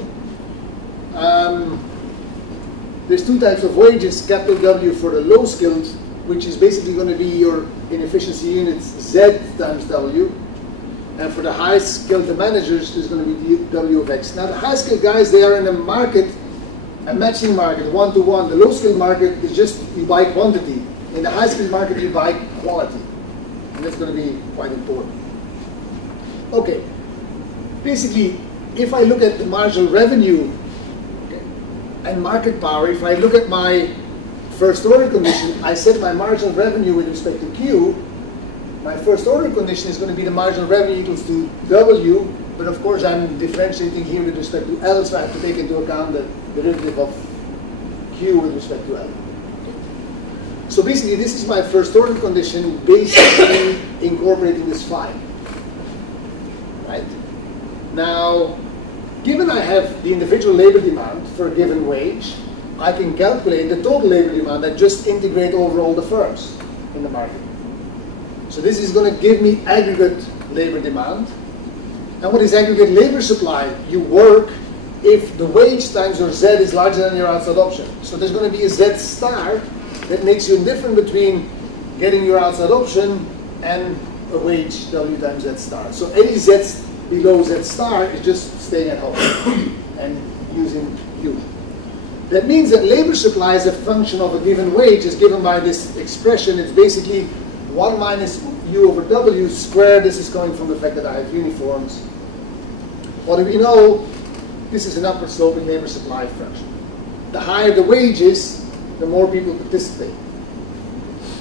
There's two types of wages, capital W for the low skilled, which is basically going to be your inefficiency units Z times W. And for the high skilled, the managers, there's going to be W of X. Now the high skilled guys, they are in a market, a matching market, 1-to-1. The low skilled market is just, you buy quantity. In the high skilled market, you buy quality. And that's going to be quite important. Okay. Basically, if I look at the marginal revenue and market power, if I look at my first order condition, I set my marginal revenue with respect to Q. My first order condition is going to be the marginal revenue equals to W, but of course I'm differentiating here with respect to L, so I have to take into account the derivative of Q with respect to L. Okay. So basically this is my first order condition, basically incorporating this phi. Right? Now, given I have the individual labor demand for a given wage, I can calculate the total labor demand and just integrate over all the firms in the market. So this is going to give me aggregate labor demand. And what is aggregate labor supply? You work if the wage times your Z is larger than your outside option. So there's going to be a Z star that makes you indifferent between getting your outside option and a wage W times Z star. So any Z below Z star is just staying at home and using U. That means that labor supply is a function of a given wage is given by this expression. It's basically 1 minus U over W squared. This is coming from the fact that I have uniforms. What do we know? This is an upward sloping labor supply function. The higher the wages, the more people participate.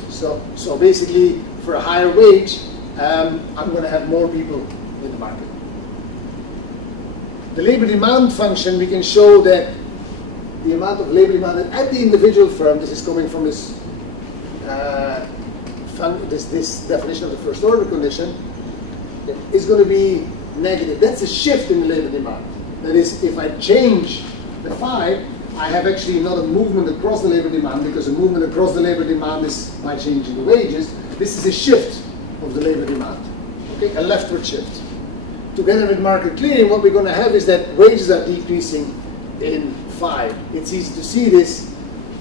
So basically, for a higher wage, I'm going to have more people in the market. The labor demand function, we can show that the amount of labor demand at the individual firm, this is coming from this this definition of the first order condition, is going to be negative. That's a shift in the labor demand. That is, if I change the phi, I have actually not a movement across the labor demand, because a movement across the labor demand is by changing the wages. This is a shift of the labor demand, okay, a leftward shift. Together with market clearing, what we're going to have is that wages are decreasing in phi. It's easy to see this.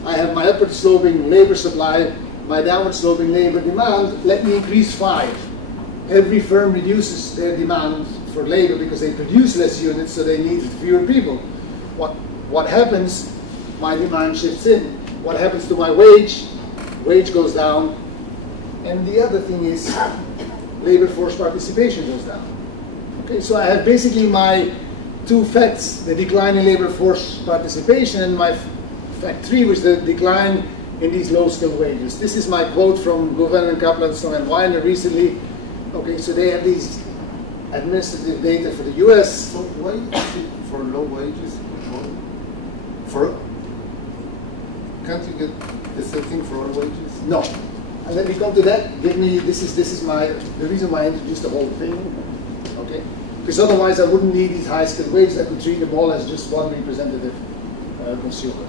I have my upward sloping labor supply, my downward sloping labor demand. Let me increase phi. Every firm reduces their demand for labor because they produce less units, so they need fewer people. What happens? My demand shifts in. What happens to my wage? Wage goes down. And the other thing is labor force participation goes down. Okay, so I have basically my two facts, the decline in labor force participation, and my fact 3, which is the decline in these low-skilled wages. This is my quote from Govan and Kaplan, Stone and Weiner recently. Okay, so they have these administrative data for the US. So why is it for low wages? Can't you get the same thing for all wages? No. And let me come to that. This is the reason why I introduced the whole thing. Okay? Because otherwise I wouldn't need these high-skilled wages. I could treat them all as just one representative consumer.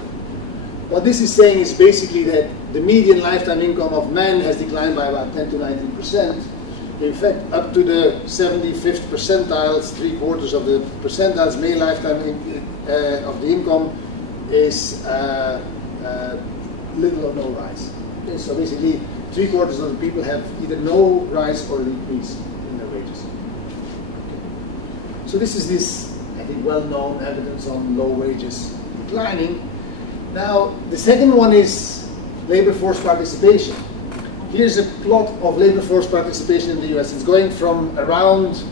What this is saying is basically that the median lifetime income of men has declined by about 10 to 19%. In fact, up to the 75th percentiles, 3/4 of the percentiles, male lifetime of the income is little or no rise. Okay, so basically, 3/4 of the people have either no rise or decrease in their wages. Okay. So this is I think, well-known evidence on low wages declining. Now, the second one is labor force participation. Here's a plot of labor force participation in the US. It's going from around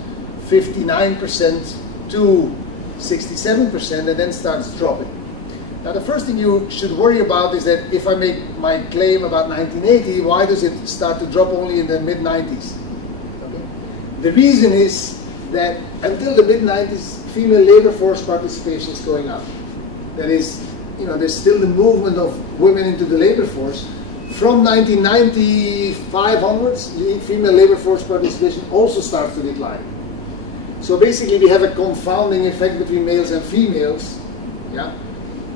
59% to 67% and then starts dropping. Now the first thing you should worry about is that if I make my claim about 1980, why does it start to drop only in the mid-90s? Okay. The reason is that until the mid-90s, female labor force participation is going up. That is, there's still the movement of women into the labor force. From 1995 onwards, female labor force participation also starts to decline. So basically we have a confounding effect between males and females. Yeah?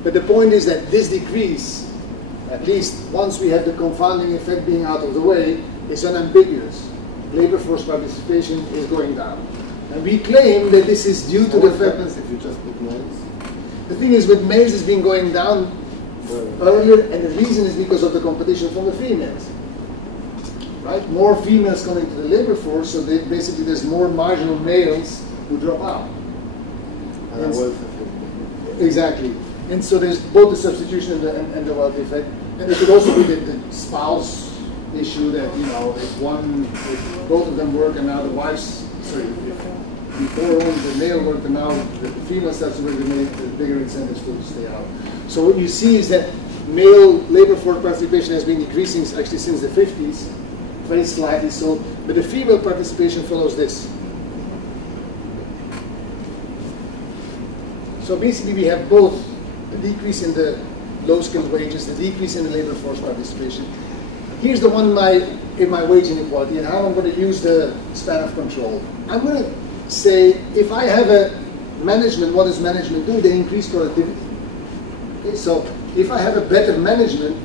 But the point is that this decrease, at least once we have the confounding effect being out of the way, is unambiguous. Labor force participation is going down. And we claim that this is due to the fact... What happens if you just put males? The thing is, with males it's been going down earlier, and the reason is because of the competition from the females. Right? More females coming to the labor force, so basically there's more marginal males who drop out. And wealth effect. Exactly. And so there's both the substitution and the wealth effect. And there could also be the spouse issue that, if both of them work and now the wife's, before only the male worked and now the female starts to work, the bigger incentives to stay out. So what you see is that male labor force participation has been decreasing actually since the 50s, very slightly so, but the female participation follows this. So basically we have both the decrease in the low-skilled wages, the decrease in the labor force participation. Here's the one in my wage inequality and how I'm going to use the span of control. I'm going to say, if I have a management, what does management do? They increase productivity. Okay, so if I have a better management,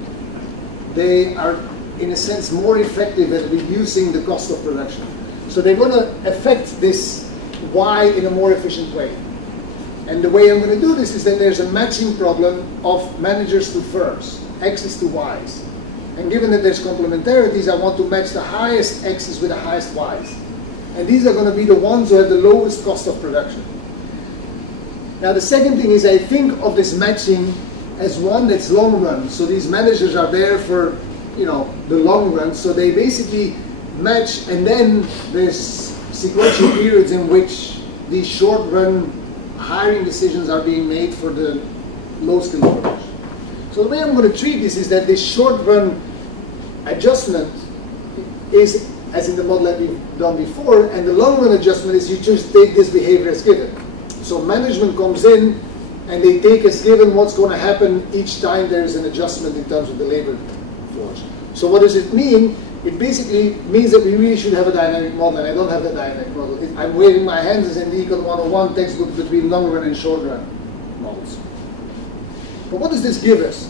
they are, in a sense, more effective at reducing the cost of production. So they're going to affect this Y in a more efficient way. And the way I'm going to do this is that there's a matching problem of managers to firms, X's to Y's. And given that there's complementarities, I want to match the highest X's with the highest Y's. And these are going to be the ones who have the lowest cost of production. Now the second thing is I think of this matching as one that's long run. So these managers are there for the long run. So they basically match, and then there's sequential periods in which these short run hiring decisions are being made for the low skilled workers. So the way I'm going to treat this is that this short run adjustment is as in the model that we've done before, and the long run adjustment is you just take this behavior as given. So management comes in and they take as given what's going to happen each time there is an adjustment in terms of the labor force. So what does it mean? It basically means that we really should have a dynamic model, and I don't have the dynamic model. I'm waving my hands as in the Econ 101 textbook between long run and short run models. But what does this give us?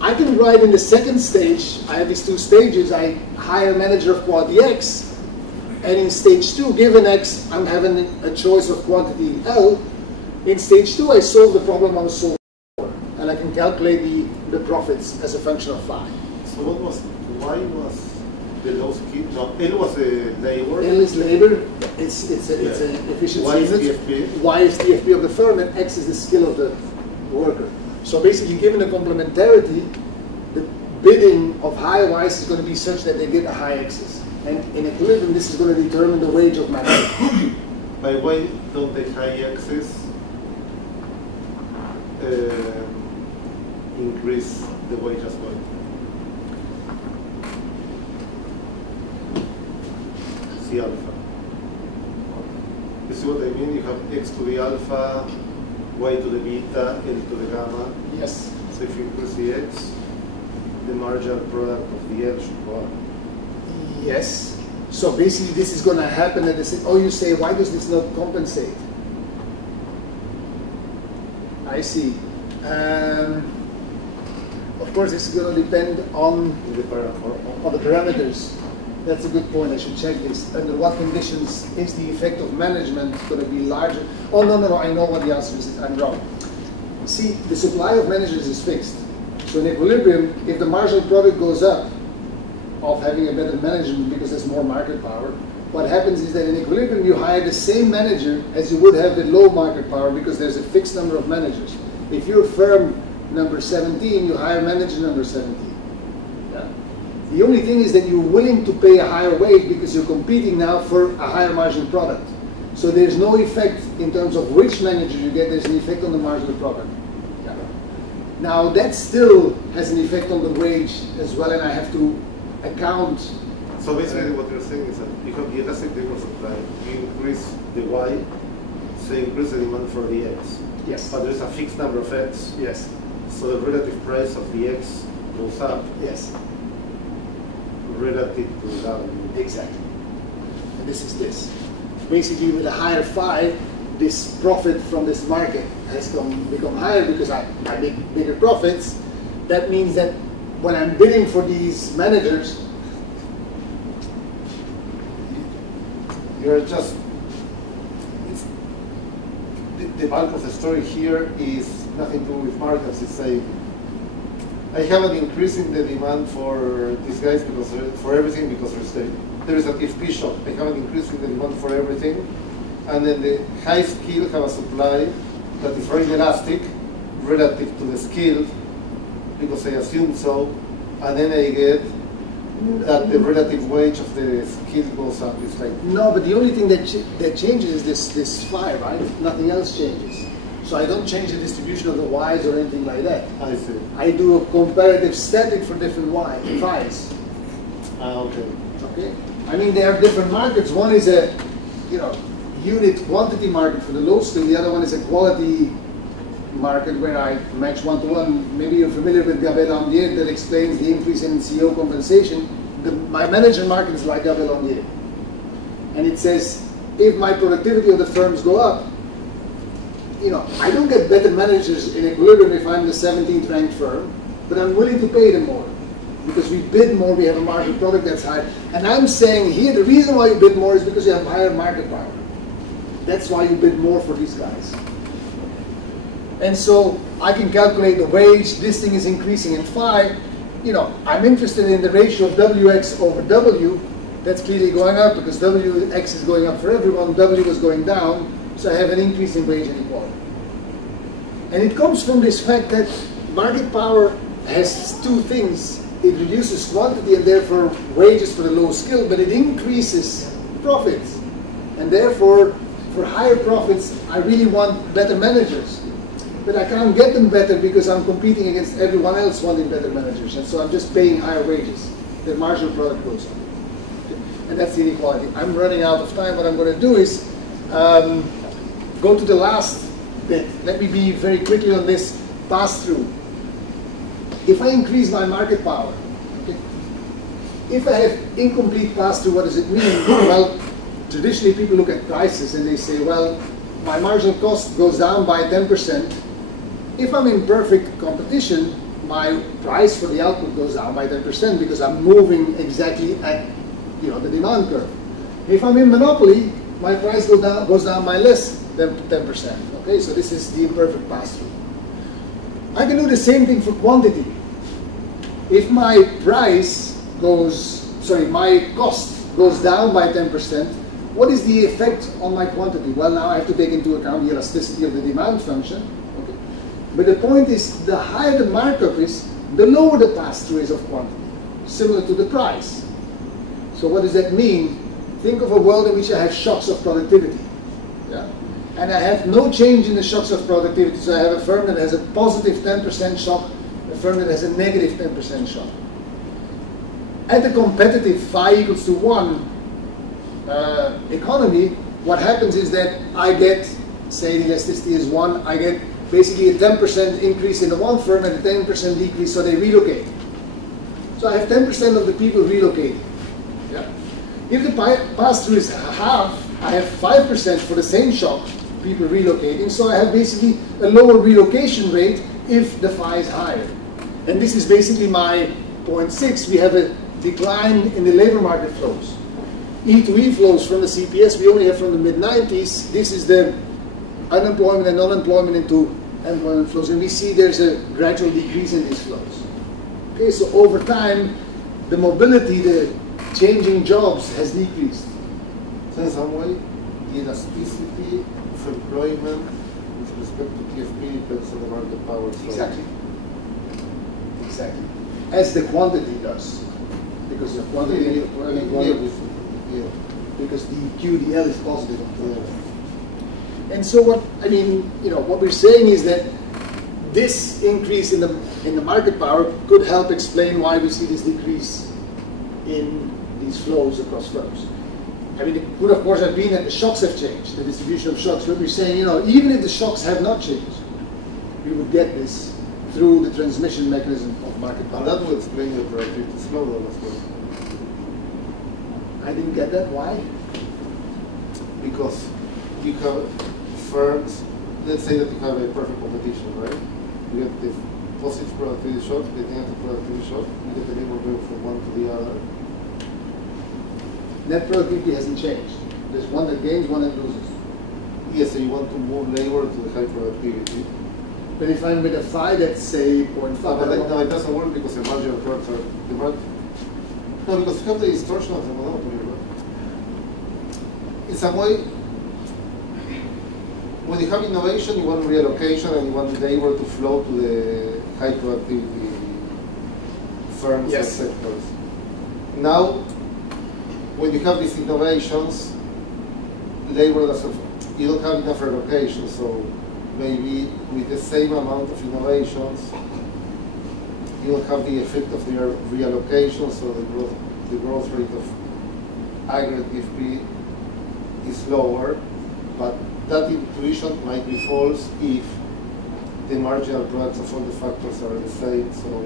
I can write in the second stage, I have these two stages, I hire a manager of quality X, and in stage 2, given X, I'm having a choice of quantity L. In stage 2, I solve the problem I was solving for, and I can calculate the profits as a function of phi. So why was the low skill? No, L was labor. L is labor, it's an efficiency Y is unit. TFP. Y is TFP of the firm, and X is the skill of the worker. So basically, given the complementarity, the bidding of high Y's is going to be such that they get a high X's. And in equilibrium, this is going to determine the wage of management. By why don't the high X's increase the wage as well? C alpha. You see what I mean? You have X to the alpha, Y to the beta, L to the gamma. Yes. So if you increase the X, the marginal product of the L should go up. Yes. So basically, this is going to happen at the same. Oh, you say, why does this not compensate? I see. Of course, this is going to depend on the parameters. That's a good point. I should check this. Under what conditions is the effect of management going to be larger? Oh, no. I know what the answer is. I'm wrong. See, the supply of managers is fixed. So in equilibrium, if the marginal product goes up of having a better management because there's more market power, what happens is that in equilibrium, you hire the same manager as you would have with low market power because there's a fixed number of managers. If you're firm number 17, you hire manager number 17. The only thing is that you're willing to pay a higher wage because you're competing now for a higher margin product. So there's no effect in terms of which manager you get, there's an effect on the marginal product. Yeah. Now that still has an effect on the wage as well, and I have to account. So basically what you're saying is that you have the elastic demand supply, you increase the Y, so you increase the demand for the X. Yes. But there's a fixed number of X. Yes. So the relative price of the X goes up. Yes. Relative to the W. Exactly. And this is this. Basically, with a higher phi, this profit from this market has become higher because I make bigger profits. That means that when I'm bidding for these managers, You're just, the bulk of the story here is nothing to do with markets. It's saying, I have an increase in the demand for these guys because for everything because there is a TFP shock. I have an increase in the demand for everything, and then the high skill have a supply that is very elastic relative to the skilled because I assume so, and then I get that the relative wage of the skill goes up. It's like no, but the only thing that changes is this phi, right? Nothing else changes. So I don't change the distribution of the Y's or anything like that. I see. I do a comparative static for different Phi's. Okay. Okay. I mean, there are different markets. One is a, unit quantity market for the low skill. The other one is a quality market where I match one-to-one. Maybe you're familiar with Gabel Amdier that explains the increase in CEO compensation. My manager market is like Gabel Amdier. And it says, if my productivity of the firms go up, I don't get better managers in equilibrium if I'm the 17th ranked firm, but I'm willing to pay them more. Because we bid more, we have a marginal product that's high. And I'm saying here, the reason why you bid more is because you have higher market power. That's why you bid more for these guys. And so I can calculate the wage, this thing is increasing in phi. I'm interested in the ratio of WX over W. That's clearly going up because WX is going up for everyone, W is going down. So I have an increase in wage inequality. And it comes from this fact that market power has two things. It reduces quantity and therefore wages for the low skill, but it increases profits. And therefore, for higher profits, I really want better managers. But I can't get them better because I'm competing against everyone else wanting better managers. And so I'm just paying higher wages. The marginal product goes up. And that's the inequality. I'm running out of time. What I'm going to do is go to the last bit. Let me be very quickly on this pass-through. If I increase my market power, okay, if I have incomplete pass-through, what does it mean? Well, traditionally people look at prices and they say, well, my marginal cost goes down by 10%. If I'm in perfect competition, my price for the output goes down by 10% because I'm moving exactly at the demand curve. If I'm in monopoly, my price goes down by less than 10%. Okay, so this is the imperfect pass-through. I can do the same thing for quantity. If my my cost goes down by 10%, what is the effect on my quantity? Well, now I have to take into account the elasticity of the demand function. Okay. But the point is, the higher the markup is, the lower the pass-through is of quantity, similar to the price. So what does that mean? Think of a world in which I have shocks of productivity. Yeah? And I have no change in the shocks of productivity. So I have a firm that has a positive 10% shock, a firm that has a negative 10% shock. At the competitive phi equals to 1 economy, what happens is that I get, say the elasticity is 1, I get basically a 10% increase in the one firm and a 10% decrease, so they relocate. So I have 10% of the people relocating. Yeah? If the pass-through is half, I have 5% for the same shock, people relocating, so I have basically a lower relocation rate if the phi is higher. And this is basically my 0.6. We have a decline in the labor market flows. E to E flows from the CPS we only have from the mid-90s. This is the unemployment and non-employment into employment flows, and we see there's a gradual decrease in these flows. Okay, so over time, the mobility, the changing jobs has decreased. So in some way, the elasticity of employment with respect to TFP depends on the market power. Exactly. Exactly. As the quantity does. because the quantity because the QDL is positive on top. And so what what we're saying is that this increase in the market power could help explain why we see this decrease in these flows across firms. I mean, it could of course have been that the shocks have changed, the distribution of shocks, but we're saying, even if the shocks have not changed, we would get this through the transmission mechanism of market power. And that will explain the productivity slowdown as well. I didn't get that. Why? Because you have firms, let's say that you have a perfect competition, right? You get the positive productivity shock, the negative productivity shock, you get the labor going from one to the other. Net productivity hasn't changed. There's one that gains, one that loses. Yes, so you want to move labor to the high productivity. But if I'm with a phi that's say 0.5, No, it doesn't work because the marginal products are no, because you have the distortion of the monopoly, right? In some way, when you have innovation, you want reallocation and you want the labor to flow to the high productivity firms and sectors. Now, when you have these innovations, labor doesn't, you don't have enough reallocation, so maybe with the same amount of innovations, you don't have the effect of the reallocation, so the growth rate of aggregate GFP is lower, but that intuition might be false if the marginal products of all the factors are the same, so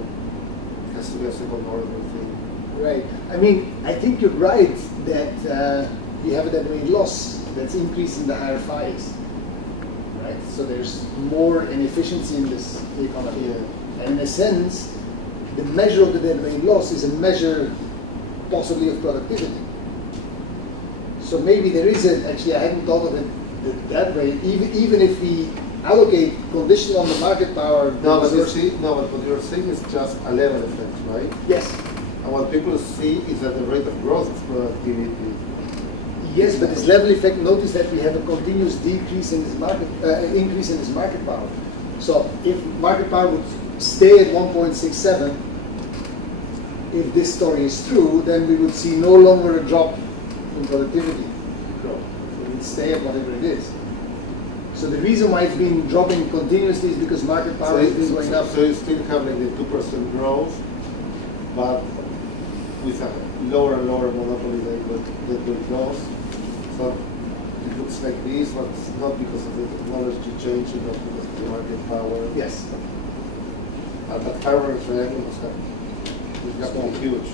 it has to be a second order thing. Right. I mean, I think you're right that you have a deadweight loss that's increasing the higher phi's. Right? So there's more inefficiency in this economy. Yeah. And in a sense, the measure of the deadweight loss is a measure possibly of productivity. So maybe there is actually I hadn't thought of it that way, even if we allocate condition on the market power. No, but what you're saying is just a level effect, right? Yes. And what people see is that the rate of growth of productivity. Yes, but this level effect, notice that we have a continuous decrease in this market, increase in this market power. So if market power would stay at 1.67, if this story is true, then we would see no longer a drop in productivity growth. It would stay at whatever it is. So the reason why it's been dropping continuously is because market power has been going up. So you still have like the 2% growth, but with a lower and lower monopoly that will close. So it looks like this, but it's not because of the technology changing, not because of the market power. Yes. And that parallel triangle was huge.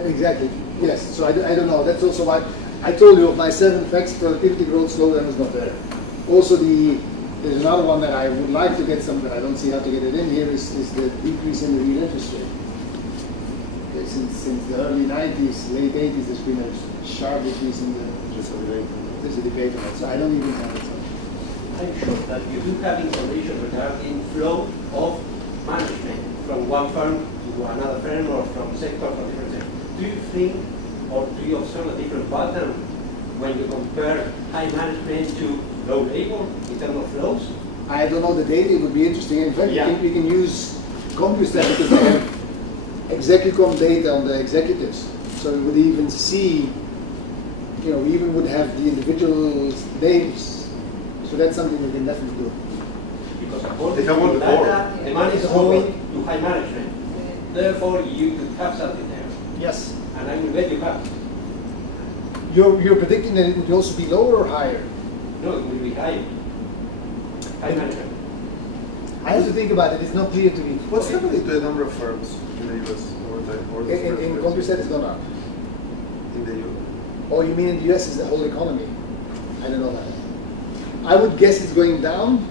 Exactly. Yes. So I don't know. That's also why I told you of my 7 facts. Productivity growth slowdown is not there. Also, there's another one that I would like to get some, but I don't see how to get it in here. Is the decrease in the real interest rate. Okay, since the early 90s, late 80s, there's been a sharp decrease in the interest rate. There's a debate on it, so I don't even have it. I'm sure that you do have information regarding flow of management from one firm to another firm or from sector to different sector. Do you think or do you observe a different pattern when you compare high management to low labor in terms of flows? I don't know the data. It would be interesting. In fact, I think we can use CompuStat because they have Execucom data on the executives. So we would even see, we even would have the individual names. So that's something we can definitely do. Because according to the data, the money is going to high management. Therefore, you could have something there. Yes. And I will bet you have. You're predicting that it would also be lower or higher? No, it will be higher. High management. I have to think about it. It's not clear to me. What's happening to the number of firms in the U.S. In CompuStat, it's gone up. In the U.S. Oh, you mean in the U.S. is the whole economy? I don't know that. I would guess it's going down,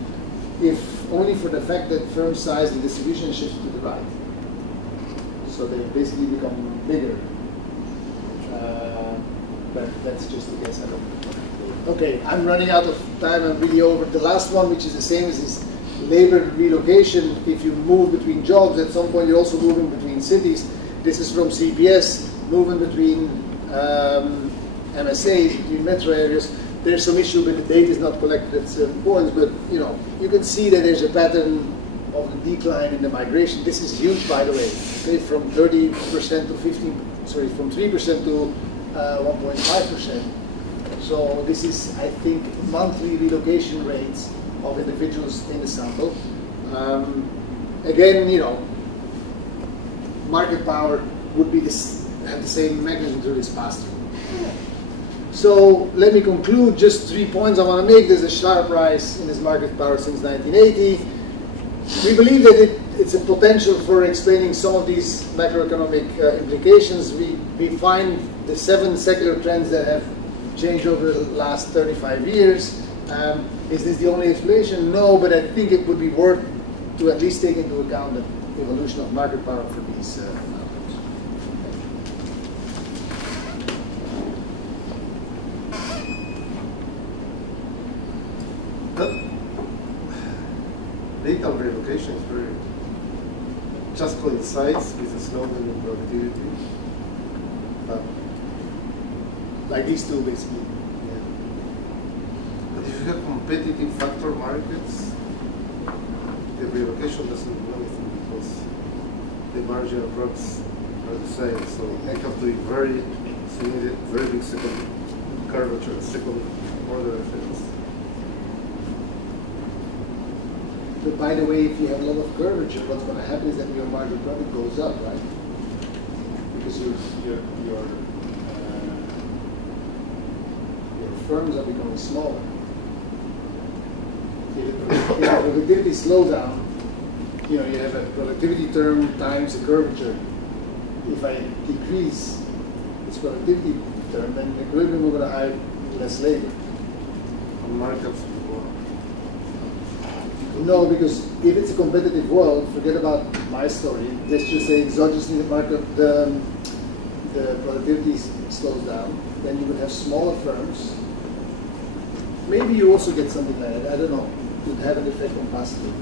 if only for the fact that firm size and distribution shifts to the right. So they basically become bigger. But that's just a guess. I don't know. Okay, I'm running out of time. I'm really over. The last one, which is the same as this labor relocation. If you move between jobs, at some point you're also moving between cities. This is from CPS, moving between MSAs, between metro areas. There's some issue, but the data is not collected at certain points. But you can see that there's a pattern of the decline in the migration. This is huge, by the way. Okay, from 30% to 15, sorry, from 3% to 1.5%. So this is, I think, monthly relocation rates of individuals in the sample. Again, you know, market power would be have the same magnitude to this pass-through. So let me conclude. Just 3 points I want to make. There's a sharp rise in this market power since 1980. We believe that it's a potential for explaining some of these macroeconomic implications. We find the 7 secular trends that have changed over the last 35 years. Is this the only explanation? No, but I think it would be worth to at least take into account the evolution of market power for these outcomes. That data on relocation is very, just coincides with the slowdown in productivity. Like these two, basically. Yeah. But if you have competitive factor markets, the relocation doesn't do anything because the marginal products are the same. So I have to be very big second curvature, second order effects. But by the way, if you have a lot of curvature, what's going to happen is that your marginal product goes up, right? Because your firms are becoming smaller. If the productivity slows down, you know, you have a productivity term times the curvature. If I decrease its productivity term, then the equilibrium we're going to hire less labor. On markets. No, because if it's a competitive world, forget about my story. Let's just say exogenously the market, the productivity slows down, then you would have smaller firms. Maybe you also get something like that. I don't know. It would have an effect on pass-through.